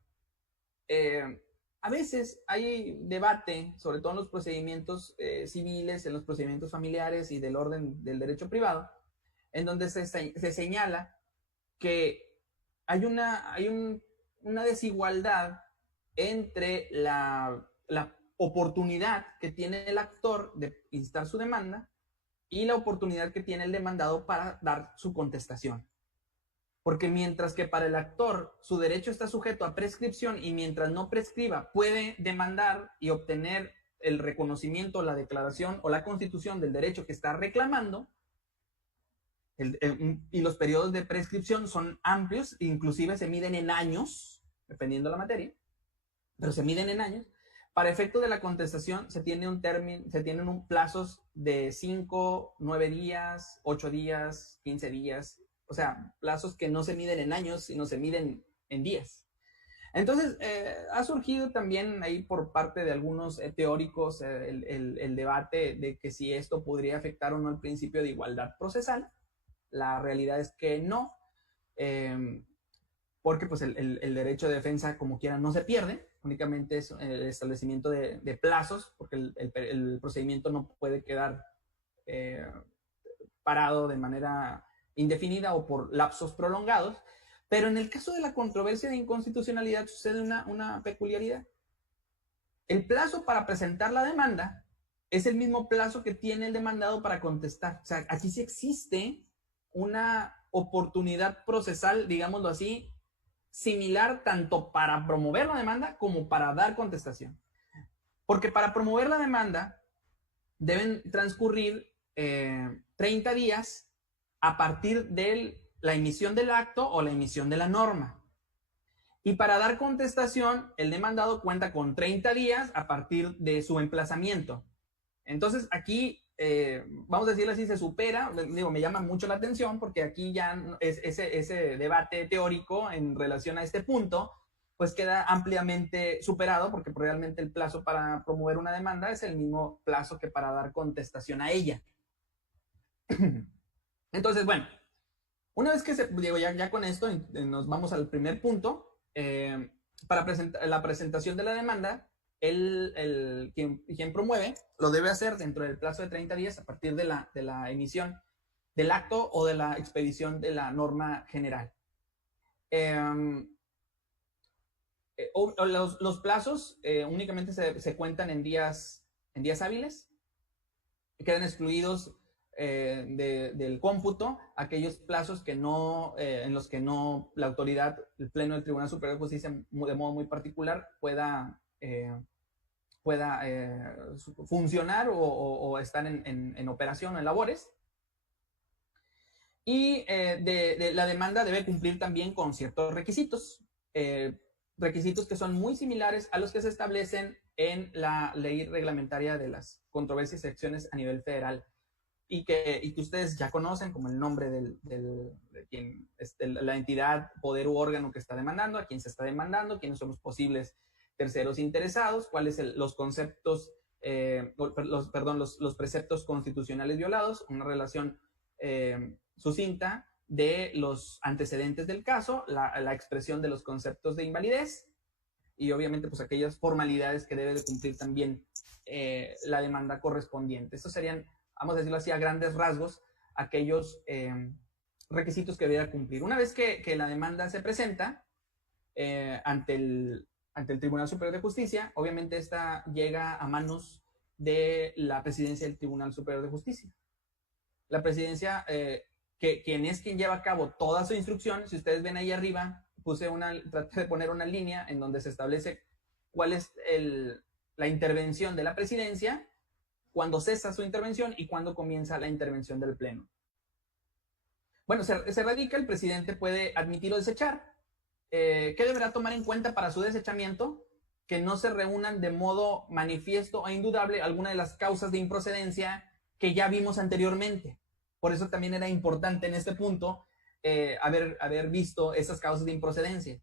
A veces hay debate, sobre todo en los procedimientos civiles, en los procedimientos familiares y del orden del derecho privado, en donde se señala que hay una desigualdad entre la oportunidad que tiene el actor de instar su demanda y la oportunidad que tiene el demandado para dar su contestación. Porque mientras que para el actor su derecho está sujeto a prescripción y mientras no prescriba puede demandar y obtener el reconocimiento, la declaración o la constitución del derecho que está reclamando, y los periodos de prescripción son amplios, inclusive se miden en años, dependiendo de la materia, pero se miden en años. Para efecto de la contestación se tienen plazos de 5, 9 días, 8 días, 15 días, o sea, plazos que no se miden en años, sino se miden en días. Entonces, ha surgido también ahí por parte de algunos teóricos el debate de que si esto podría afectar o no el principio de igualdad procesal. La realidad es que no, porque pues el derecho de defensa como quiera no se pierde, únicamente es el establecimiento de plazos, porque el procedimiento no puede quedar parado de manera indefinida o por lapsos prolongados. Pero en el caso de la controversia de inconstitucionalidad sucede una peculiaridad. El plazo para presentar la demanda es el mismo plazo que tiene el demandado para contestar. O sea, aquí sí existe una oportunidad procesal, digámoslo así, similar tanto para promover la demanda como para dar contestación. Porque para promover la demanda deben transcurrir 30 días a partir de la emisión del acto o la emisión de la norma. Y para dar contestación, el demandado cuenta con 30 días a partir de su emplazamiento. Entonces, aquí, vamos a decirlo así, se supera, digo, me llama mucho la atención porque aquí ya ese debate teórico en relación a este punto, pues queda ampliamente superado porque realmente el plazo para promover una demanda es el mismo plazo que para dar contestación a ella. Entonces, bueno, una vez que digo, ya con esto nos vamos al primer punto. Para la presentación de la demanda, quien promueve lo debe hacer dentro del plazo de 30 días a partir de la emisión del acto o de la expedición de la norma general. Los plazos únicamente se cuentan en días hábiles. Quedan excluidos del cómputo aquellos plazos que no, en los que no la autoridad, el Pleno del Tribunal Superior de Justicia, de modo muy particular, pueda funcionar o estar en operación o en labores. Y la demanda debe cumplir también con ciertos requisitos, requisitos que son muy similares a los que se establecen en la ley reglamentaria de las controversias y acciones a nivel federal. y que ustedes ya conocen como el nombre de quien es la entidad, poder u órgano que está demandando, a quién se está demandando, quiénes son los posibles terceros interesados, cuáles los conceptos, los preceptos constitucionales violados, una relación sucinta de los antecedentes del caso, la expresión de los conceptos de invalidez y obviamente pues aquellas formalidades que debe de cumplir también la demanda correspondiente. Estos serían, vamos a decirlo así, a grandes rasgos, aquellos requisitos que debería cumplir. Una vez que la demanda se presenta ante el Tribunal Superior de Justicia, obviamente esta llega a manos de la presidencia del Tribunal Superior de Justicia. La presidencia, quien es quien lleva a cabo toda su instrucción, si ustedes ven ahí arriba, traté de poner una línea en donde se establece cuál es la intervención de la presidencia, cuándo cesa su intervención y cuándo comienza la intervención del pleno. Bueno, se radica, el presidente puede admitir o desechar. ¿Qué deberá tomar en cuenta para su desechamiento? Que no se reúnan de modo manifiesto e indudable alguna de las causas de improcedencia que ya vimos anteriormente. Por eso también era importante en este punto haber visto esas causas de improcedencia.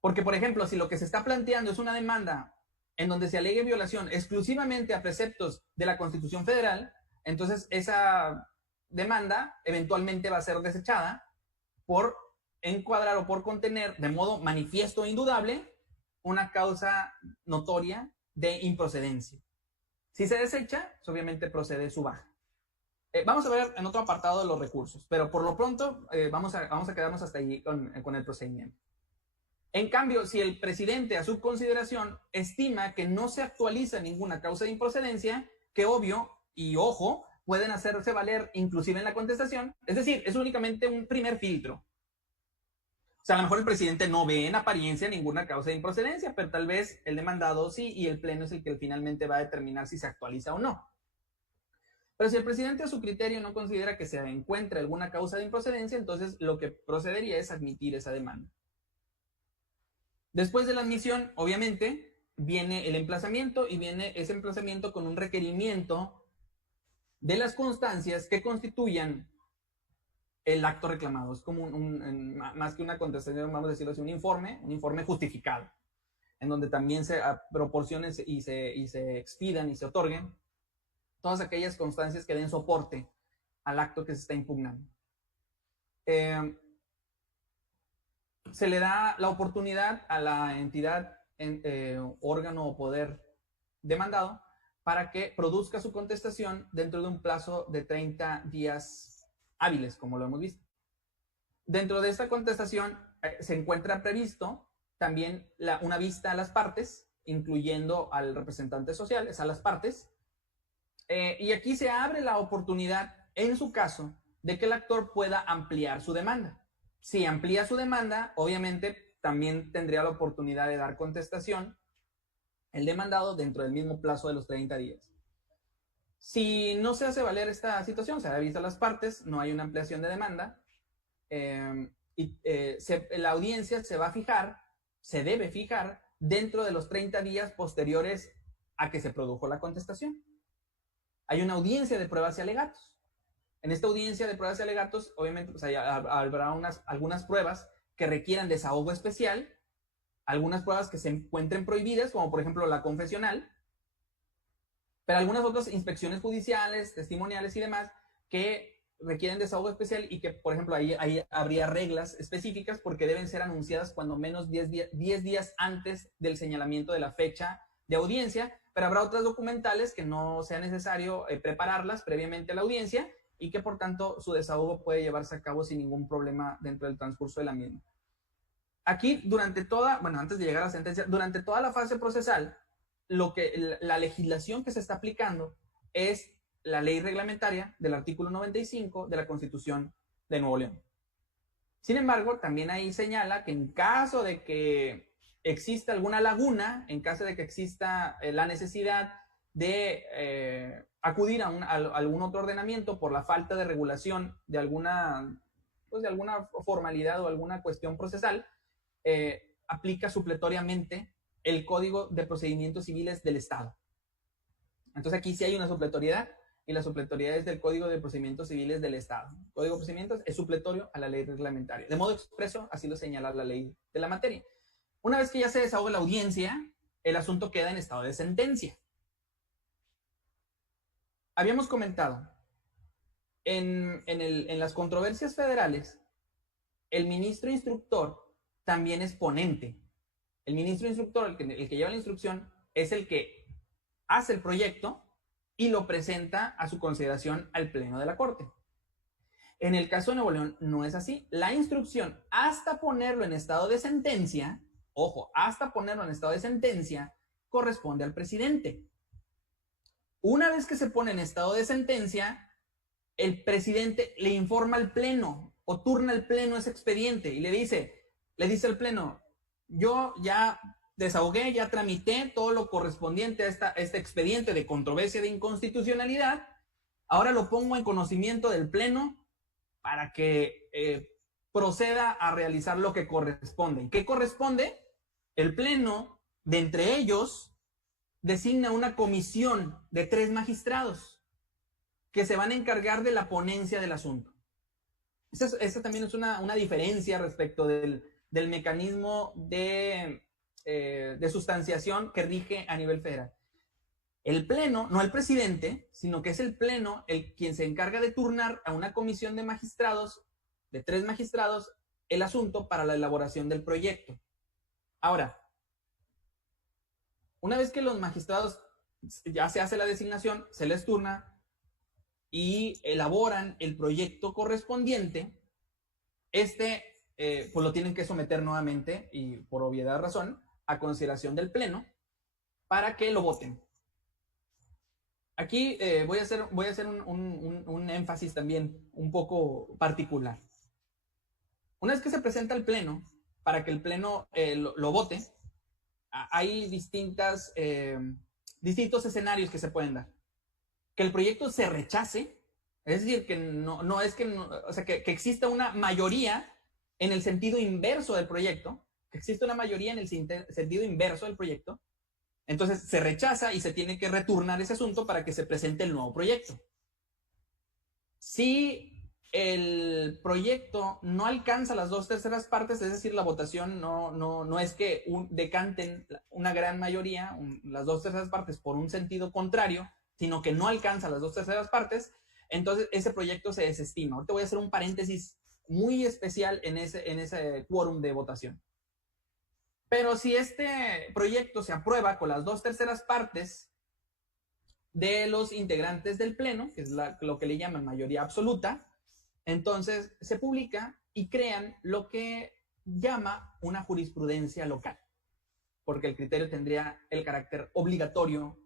Porque, por ejemplo, si lo que se está planteando es una demanda en donde se alegue violación exclusivamente a preceptos de la Constitución Federal, entonces esa demanda eventualmente va a ser desechada por encuadrar o por contener de modo manifiesto e indudable una causa notoria de improcedencia. Si se desecha, pues obviamente procede su baja. Vamos a ver en otro apartado de los recursos, pero por lo pronto vamos a quedarnos hasta allí con el procedimiento. En cambio, si el presidente a su consideración estima que no se actualiza ninguna causa de improcedencia, que obvio y ojo, pueden hacerse valer inclusive en la contestación, es decir, es únicamente un primer filtro. O sea, a lo mejor el presidente no ve en apariencia ninguna causa de improcedencia, pero tal vez el demandado sí, y el pleno es el que finalmente va a determinar si se actualiza o no. Pero si el presidente a su criterio no considera que se encuentre alguna causa de improcedencia, entonces lo que procedería es admitir esa demanda. Después de la admisión, obviamente, viene el emplazamiento y viene ese emplazamiento con un requerimiento de las constancias que constituyan el acto reclamado. Es como más que una contestación, vamos a decirlo así, un informe justificado, en donde también se proporcionen y se expidan y se otorguen todas aquellas constancias que den soporte al acto que se está impugnando. Se le da la oportunidad a la entidad, órgano o poder demandado para que produzca su contestación dentro de un plazo de 30 días hábiles, como lo hemos visto. Dentro de esta contestación se encuentra previsto también una vista a las partes, incluyendo al representante social, es a las partes, y aquí se abre la oportunidad, en su caso, de que el actor pueda ampliar su demanda. Si amplía su demanda, obviamente también tendría la oportunidad de dar contestación el demandado dentro del mismo plazo de los 30 días. Si no se hace valer esta situación, se avisa a las partes, no hay una ampliación de demanda, la audiencia se debe fijar dentro de los 30 días posteriores a que se produjo la contestación. Hay una audiencia de pruebas y alegatos. En esta audiencia de pruebas y alegatos, obviamente, pues habrá algunas pruebas que requieran desahogo especial, algunas pruebas que se encuentren prohibidas, como por ejemplo la confesional, pero algunas otras inspecciones judiciales, testimoniales y demás, que requieren desahogo especial y que, por ejemplo, ahí habría reglas específicas porque deben ser anunciadas cuando menos 10 días antes del señalamiento de la fecha de audiencia, pero habrá otras documentales que no sea necesario prepararlas previamente a la audiencia y que por tanto su desahogo puede llevarse a cabo sin ningún problema dentro del transcurso de la misma. Aquí, antes de llegar a la sentencia, durante toda la fase procesal, la legislación que se está aplicando es la ley reglamentaria del artículo 95 de la Constitución de Nuevo León. Sin embargo, también ahí señala que en caso de que exista alguna laguna, en caso de que exista la necesidad de acudir a algún otro ordenamiento por la falta de regulación de alguna formalidad o alguna cuestión procesal, aplica supletoriamente el Código de Procedimientos Civiles del Estado. Entonces aquí sí hay una supletoriedad y la supletoriedad es del Código de Procedimientos Civiles del Estado. El Código de Procedimientos es supletorio a la ley reglamentaria. De modo expreso, así lo señala la ley de la materia. Una vez que ya se desahoga la audiencia, el asunto queda en estado de sentencia. Habíamos comentado, en las controversias federales, el ministro instructor también es ponente. El ministro instructor, el que lleva la instrucción, es el que hace el proyecto y lo presenta a su consideración al Pleno de la Corte. En el caso de Nuevo León no es así. La instrucción, hasta ponerlo en estado de sentencia, ojo, hasta ponerlo en estado de sentencia, corresponde al presidente. Una vez que se pone en estado de sentencia, el presidente le informa al Pleno o turna al Pleno ese expediente y le dice al Pleno, yo ya desahogué, ya tramité todo lo correspondiente a este expediente de controversia de inconstitucionalidad, ahora lo pongo en conocimiento del Pleno para que proceda a realizar lo que corresponde. ¿Y qué corresponde? El Pleno, de entre ellos, designa una comisión de 3 magistrados que se van a encargar de la ponencia del asunto. Esa también es una diferencia respecto del mecanismo de sustanciación que rige a nivel federal. El Pleno, no el presidente, sino que es el Pleno quien se encarga de turnar a una comisión de magistrados, de 3 magistrados, el asunto para la elaboración del proyecto. Ahora, una vez que los magistrados ya se hace la designación, se les turna y elaboran el proyecto correspondiente, pues lo tienen que someter nuevamente, y por obviedad de razón, a consideración del Pleno para que lo voten. Aquí voy a hacer un énfasis también un poco particular. Una vez que se presenta al Pleno, para que el Pleno lo vote, hay distintos escenarios que se pueden dar. Que el proyecto se rechace, es decir, que exista una mayoría en el sentido inverso del proyecto, que existe una mayoría en el sentido inverso del proyecto, entonces se rechaza y se tiene que returnar ese asunto para que se presente el nuevo proyecto. Si el proyecto no alcanza las 2/3 partes, es decir, la votación no es que decanten una gran mayoría, las 2/3 partes por un sentido contrario, sino que no alcanza las 2/3 partes, entonces ese proyecto se desestima. Ahorita voy a hacer un paréntesis muy especial en ese quórum de votación. Pero si este proyecto se aprueba con las 2/3 partes de los integrantes del Pleno, que es lo que le llaman mayoría absoluta, entonces se publica y crean lo que llama una jurisprudencia local, porque el criterio tendría el carácter obligatorio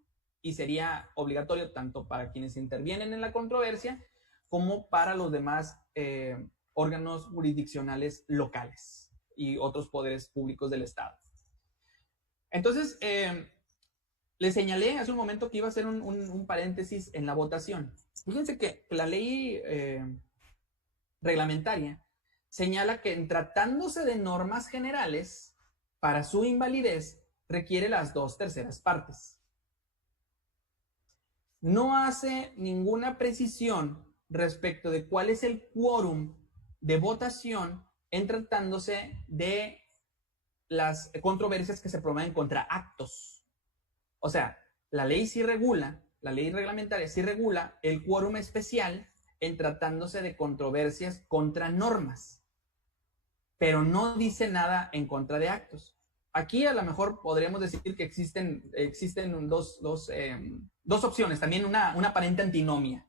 y sería obligatorio tanto para quienes intervienen en la controversia como para los demás órganos jurisdiccionales locales y otros poderes públicos del Estado. Entonces, les señalé hace un momento que iba a hacer un paréntesis en la votación. Fíjense que la ley reglamentaria señala que en tratándose de normas generales, para su invalidez requiere las 2/3 partes. No hace ninguna precisión respecto de cuál es el quórum de votación en tratándose de las controversias que se promueven contra actos. O sea, la ley reglamentaria sí regula el quórum especial en tratándose de controversias contra normas, pero no dice nada en contra de actos. Aquí a lo mejor podríamos decir que existen dos opciones, también una aparente antinomia,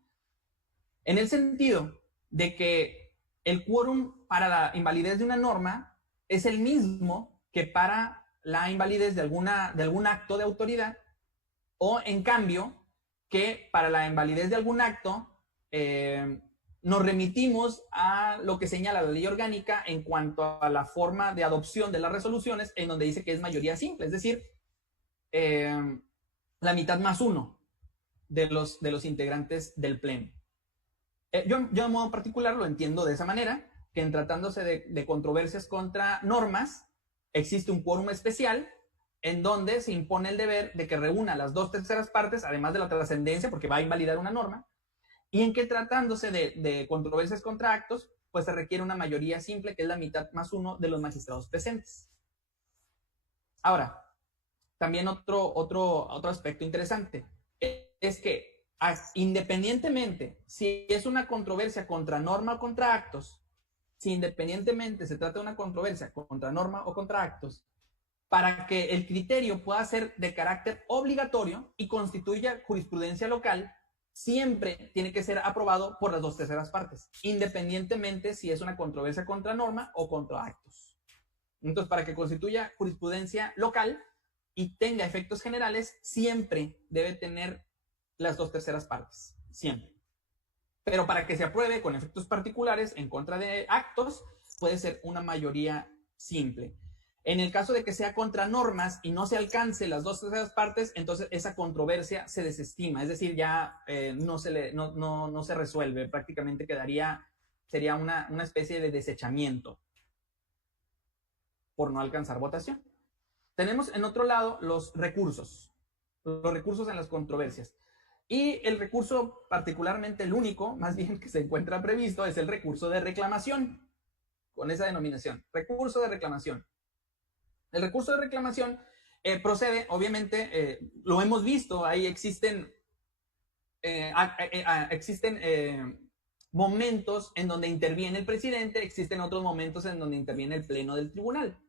en el sentido de que el quórum para la invalidez de una norma es el mismo que para la invalidez de algún acto de autoridad, o en cambio que para la invalidez de algún acto nos remitimos a lo que señala la ley orgánica en cuanto a la forma de adopción de las resoluciones, en donde dice que es mayoría simple, es decir, la mitad más uno de los integrantes del Pleno. Yo de modo particular lo entiendo de esa manera, que en tratándose de controversias contra normas, existe un quórum especial en donde se impone el deber de que reúna las 2/3 partes, además de la trascendencia, porque va a invalidar una norma, Y en que tratándose de controversias contra actos, pues se requiere una mayoría simple, que es la mitad más uno de los magistrados presentes. Ahora, también otro aspecto interesante es que independientemente si es una controversia contra norma o contra actos, si independientemente se trata de una controversia contra norma o contra actos, para que el criterio pueda ser de carácter obligatorio y constituya jurisprudencia local, siempre tiene que ser aprobado por las 2/3 partes, independientemente si es una controversia contra norma o contra actos. Entonces, para que constituya jurisprudencia local y tenga efectos generales, siempre debe tener las 2/3 partes, siempre. Pero para que se apruebe con efectos particulares en contra de actos, puede ser una mayoría simple. En el caso de que sea contra normas y no se alcance las 2/3 partes, entonces esa controversia se desestima, es decir, ya no se resuelve, prácticamente sería una especie de desechamiento por no alcanzar votación. Tenemos en otro lado los recursos en las controversias. Y el recurso, particularmente el único, más bien que se encuentra previsto, es el recurso de reclamación, con esa denominación, recurso de reclamación. El recurso de reclamación procede, obviamente, lo hemos visto, ahí existen momentos en donde interviene el presidente, existen otros momentos en donde interviene el pleno del tribunal.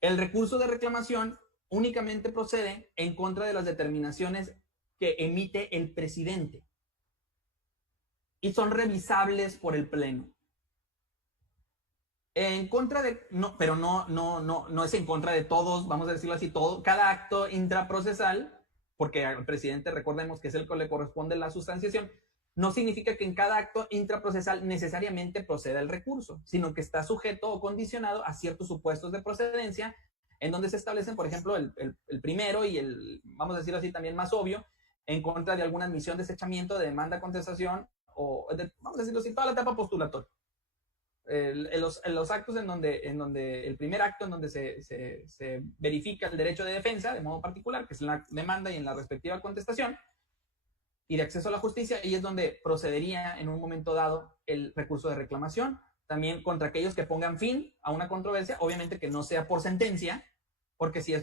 El recurso de reclamación únicamente procede en contra de las determinaciones que emite el presidente y son revisables por el pleno. En contra de, no, pero no es en contra de todos, vamos a decirlo así, todo, cada acto intraprocesal, porque al presidente recordemos que es el que le corresponde la sustanciación, no significa que en cada acto intraprocesal necesariamente proceda el recurso, sino que está sujeto o condicionado a ciertos supuestos de procedencia, en donde se establecen, por ejemplo, el primero y el, vamos a decirlo así, también más obvio, en contra de alguna admisión, desechamiento, de demanda, contestación, o vamos a decirlo así, toda la etapa postulatoria. En los actos en donde el primer acto en donde se verifica el derecho de defensa de modo particular, que es en la demanda y en la respectiva contestación, y de acceso a la justicia, y es donde procedería en un momento dado el recurso de reclamación, también contra aquellos que pongan fin a una controversia, obviamente que no sea por sentencia, porque si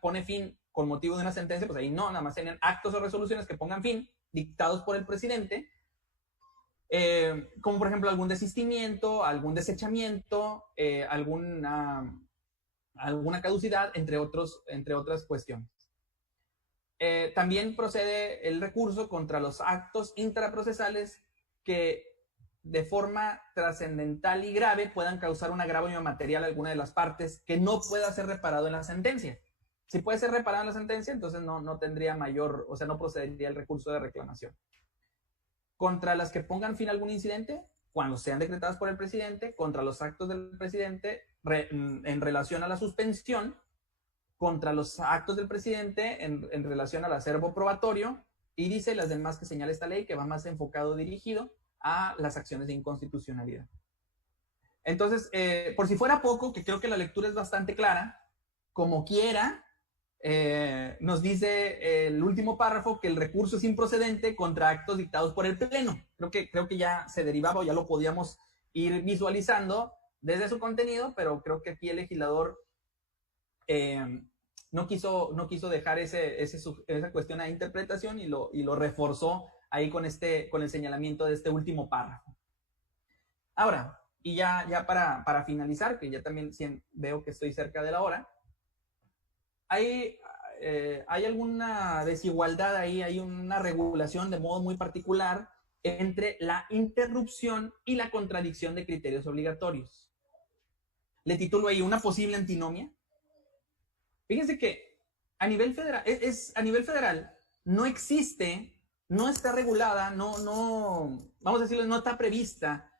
pone fin con motivo de una sentencia, pues ahí no, nada más serían actos o resoluciones que pongan fin, dictados por el presidente, como por ejemplo algún desistimiento, algún desechamiento, alguna caducidad, entre otras cuestiones. También procede el recurso contra los actos intraprocesales que de forma trascendental y grave puedan causar un agravio material a alguna de las partes que no pueda ser reparado en la sentencia. Si puede ser reparado en la sentencia, entonces no tendría mayor, o sea, no procedería el recurso de reclamación. Contra las que pongan fin a algún incidente, cuando sean decretadas por el presidente, contra los actos del presidente en relación a la suspensión, contra los actos del presidente en relación al acervo probatorio, y dice las demás que señala esta ley, que va más enfocado dirigido a las acciones de inconstitucionalidad. Entonces, por si fuera poco, que creo que la lectura es bastante clara, como quiera, nos dice el último párrafo que el recurso es improcedente contra actos dictados por el Pleno. Creo que ya se derivaba o ya lo podíamos ir visualizando desde su contenido, pero creo que aquí el legislador no quiso dejar esa cuestión a interpretación y lo reforzó ahí con el señalamiento de este último párrafo. Ahora, y ya para finalizar, que ya también veo que estoy cerca de la hora, hay alguna desigualdad ahí, hay una regulación de modo muy particular entre la interrupción y la contradicción de criterios obligatorios. Le titulo ahí una posible antinomia. Fíjense que a nivel federal no existe, no está regulada, vamos a decirlo, no está prevista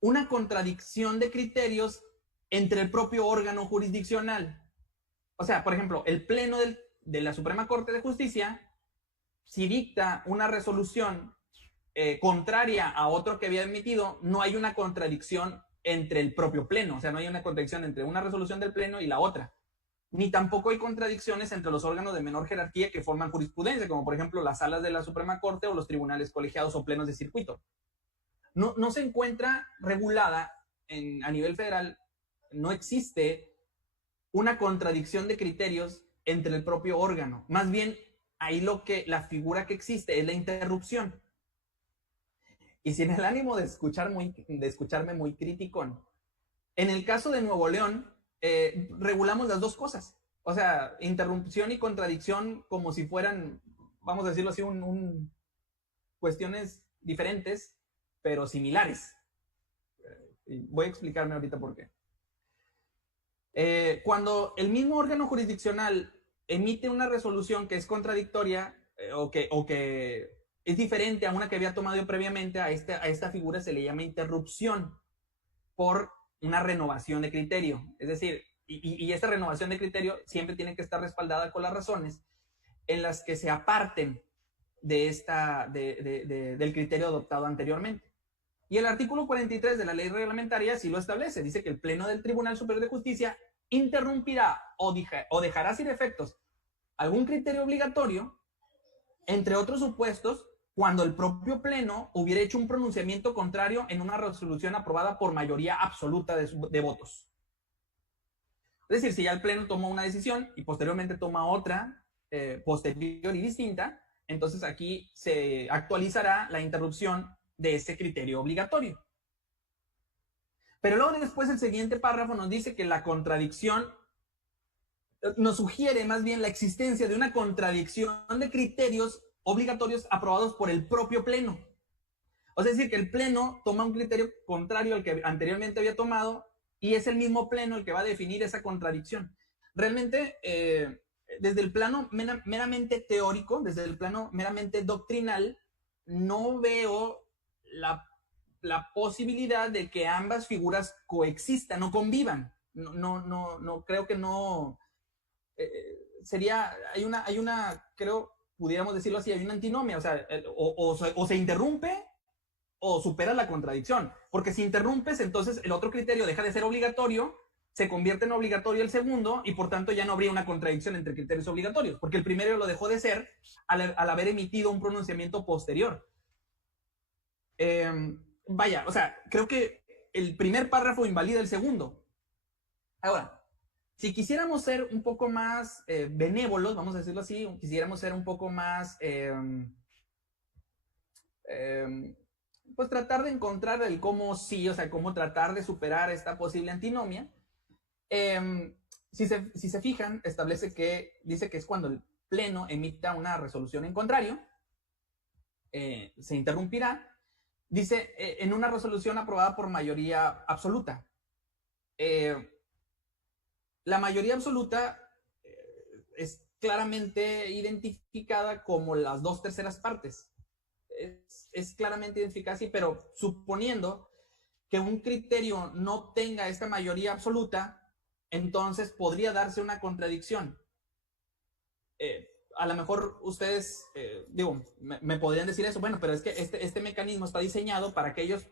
una contradicción de criterios entre el propio órgano jurisdiccional. O sea, por ejemplo, el Pleno de la Suprema Corte de Justicia, si dicta una resolución contraria a otro que había emitido, no hay una contradicción entre el propio Pleno, o sea, no hay una contradicción entre una resolución del Pleno y la otra. ni tampoco hay contradicciones entre los órganos de menor jerarquía que forman jurisprudencia, como por ejemplo las salas de la Suprema Corte o los tribunales colegiados o plenos de circuito. No se encuentra regulada a nivel federal, no existe una contradicción de criterios entre el propio órgano. Más bien, ahí la figura que existe es la interrupción. Y sin el ánimo de escucharme muy criticón, en el caso de Nuevo León, regulamos las dos cosas. O sea, interrupción y contradicción como si fueran, vamos a decirlo así, cuestiones diferentes, pero similares. Voy a explicarme ahorita por qué. Cuando el mismo órgano jurisdiccional emite una resolución que es contradictoria o que es diferente a una que había tomado yo previamente, a esta figura se le llama interrupción por una renovación de criterio. Es decir, y esta renovación de criterio siempre tiene que estar respaldada con las razones en las que se aparten del criterio adoptado anteriormente. Y el artículo 43 de la ley reglamentaria sí lo establece. Dice que el Pleno del Tribunal Superior de Justicia interrumpirá o dejará sin efectos algún criterio obligatorio, entre otros supuestos, cuando el propio Pleno hubiera hecho un pronunciamiento contrario en una resolución aprobada por mayoría absoluta de votos. Es decir, si ya el Pleno tomó una decisión y posteriormente toma otra posterior y distinta, entonces aquí se actualizará la interrupción de ese criterio obligatorio. Pero luego después el siguiente párrafo nos dice que la contradicción nos sugiere más bien la existencia de una contradicción de criterios obligatorios aprobados por el propio Pleno. O sea, es decir, que el Pleno toma un criterio contrario al que anteriormente había tomado y es el mismo Pleno el que va a definir esa contradicción. Realmente, desde el plano meramente teórico, desde el plano meramente doctrinal, no veo la posibilidad de que ambas figuras coexistan o convivan. No creo que no. Hay una, creo, pudiéramos decirlo así, hay una antinomia, o sea, o se interrumpe o supera la contradicción, porque si interrumpes, entonces el otro criterio deja de ser obligatorio, se convierte en obligatorio el segundo y por tanto ya no habría una contradicción entre criterios obligatorios, porque el primero lo dejó de ser al haber emitido un pronunciamiento posterior. Vaya, o sea, creo que el primer párrafo invalida el segundo. Ahora, si quisiéramos ser un poco más benévolos, vamos a decirlo así, quisiéramos ser un poco más, pues tratar de encontrar el cómo sí, o sea, cómo tratar de superar esta posible antinomia. Si se fijan, dice que es cuando el Pleno emita una resolución en contrario, se interrumpirá. Dice, en una resolución aprobada por mayoría absoluta. La mayoría absoluta es claramente identificada como las 2/3 partes. Es claramente identificada así, pero suponiendo que un criterio no tenga esta mayoría absoluta, entonces podría darse una contradicción. A lo mejor ustedes, me podrían decir eso, bueno, pero es que este mecanismo está diseñado para aquellos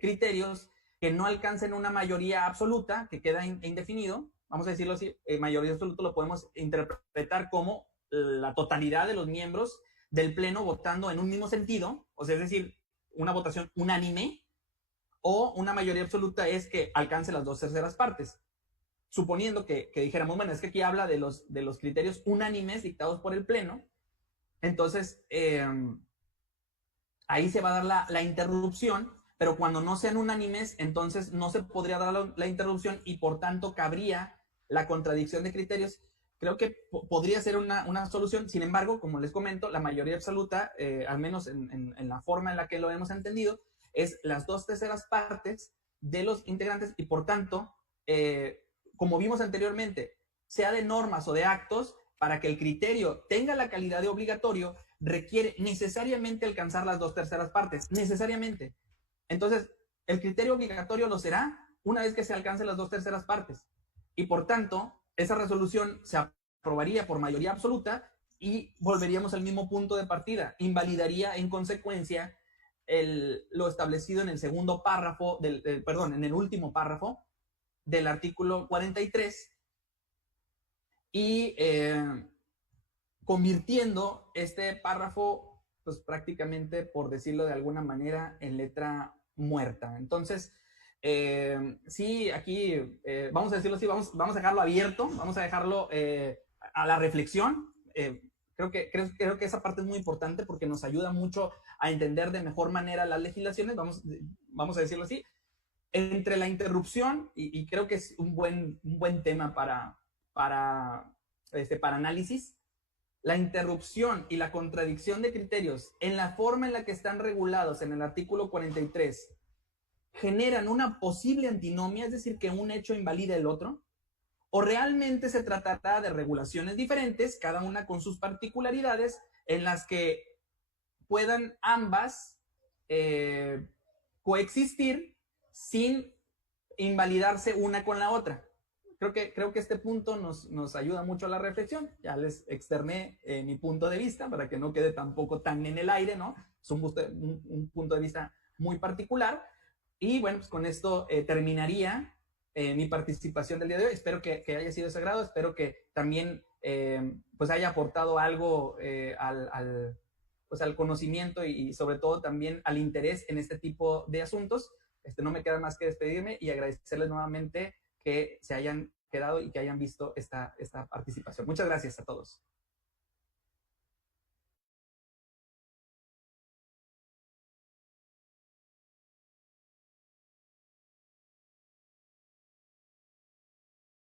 criterios que no alcancen una mayoría absoluta, que queda indefinido. Vamos a decirlo así, mayoría absoluta lo podemos interpretar como la totalidad de los miembros del Pleno votando en un mismo sentido, o sea, es decir, una votación unánime, o una mayoría absoluta es que alcance las 2/3 partes. Suponiendo que dijéramos, bueno, es que aquí habla de los criterios unánimes dictados por el Pleno, entonces ahí se va a dar la interrupción, pero cuando no sean unánimes, entonces no se podría dar la interrupción y por tanto cabría la contradicción de criterios. Creo que podría ser una solución. Sin embargo, como les comento, la mayoría absoluta, al menos en la forma en la que lo hemos entendido, es las 2/3 partes de los integrantes y por tanto, como vimos anteriormente, sea de normas o de actos, para que el criterio tenga la calidad de obligatorio, requiere necesariamente alcanzar las 2/3 partes, necesariamente. Entonces, el criterio obligatorio lo será una vez que se alcancen las 2/3 partes. Y por tanto, esa resolución se aprobaría por mayoría absoluta y volveríamos al mismo punto de partida. Invalidaría en consecuencia lo establecido en el segundo párrafo, en el último párrafo del artículo 43, y convirtiendo este párrafo, pues prácticamente, por decirlo de alguna manera, en letra muerta. Entonces, sí, aquí, vamos a decirlo así, vamos a dejarlo abierto, vamos a dejarlo a la reflexión. Creo que esa parte es muy importante porque nos ayuda mucho a entender de mejor manera las legislaciones, vamos a decirlo así. Entre la interrupción, y creo que es un buen tema para análisis, la interrupción y la contradicción de criterios en la forma en la que están regulados en el artículo 43 generan una posible antinomia, es decir, que un hecho invalida el otro, o realmente se tratará de regulaciones diferentes, cada una con sus particularidades, en las que puedan ambas coexistir sin invalidarse una con la otra. Creo que este punto nos ayuda mucho a la reflexión. Ya les externé mi punto de vista para que no quede tampoco tan en el aire, ¿no? Es un punto de vista muy particular. Y bueno, pues con esto terminaría mi participación del día de hoy. Espero que haya sido de su agrado. Espero que también pues haya aportado algo pues al conocimiento y sobre todo también al interés en este tipo de asuntos. No me queda más que despedirme y agradecerles nuevamente que se hayan quedado y que hayan visto esta participación. Muchas gracias a todos.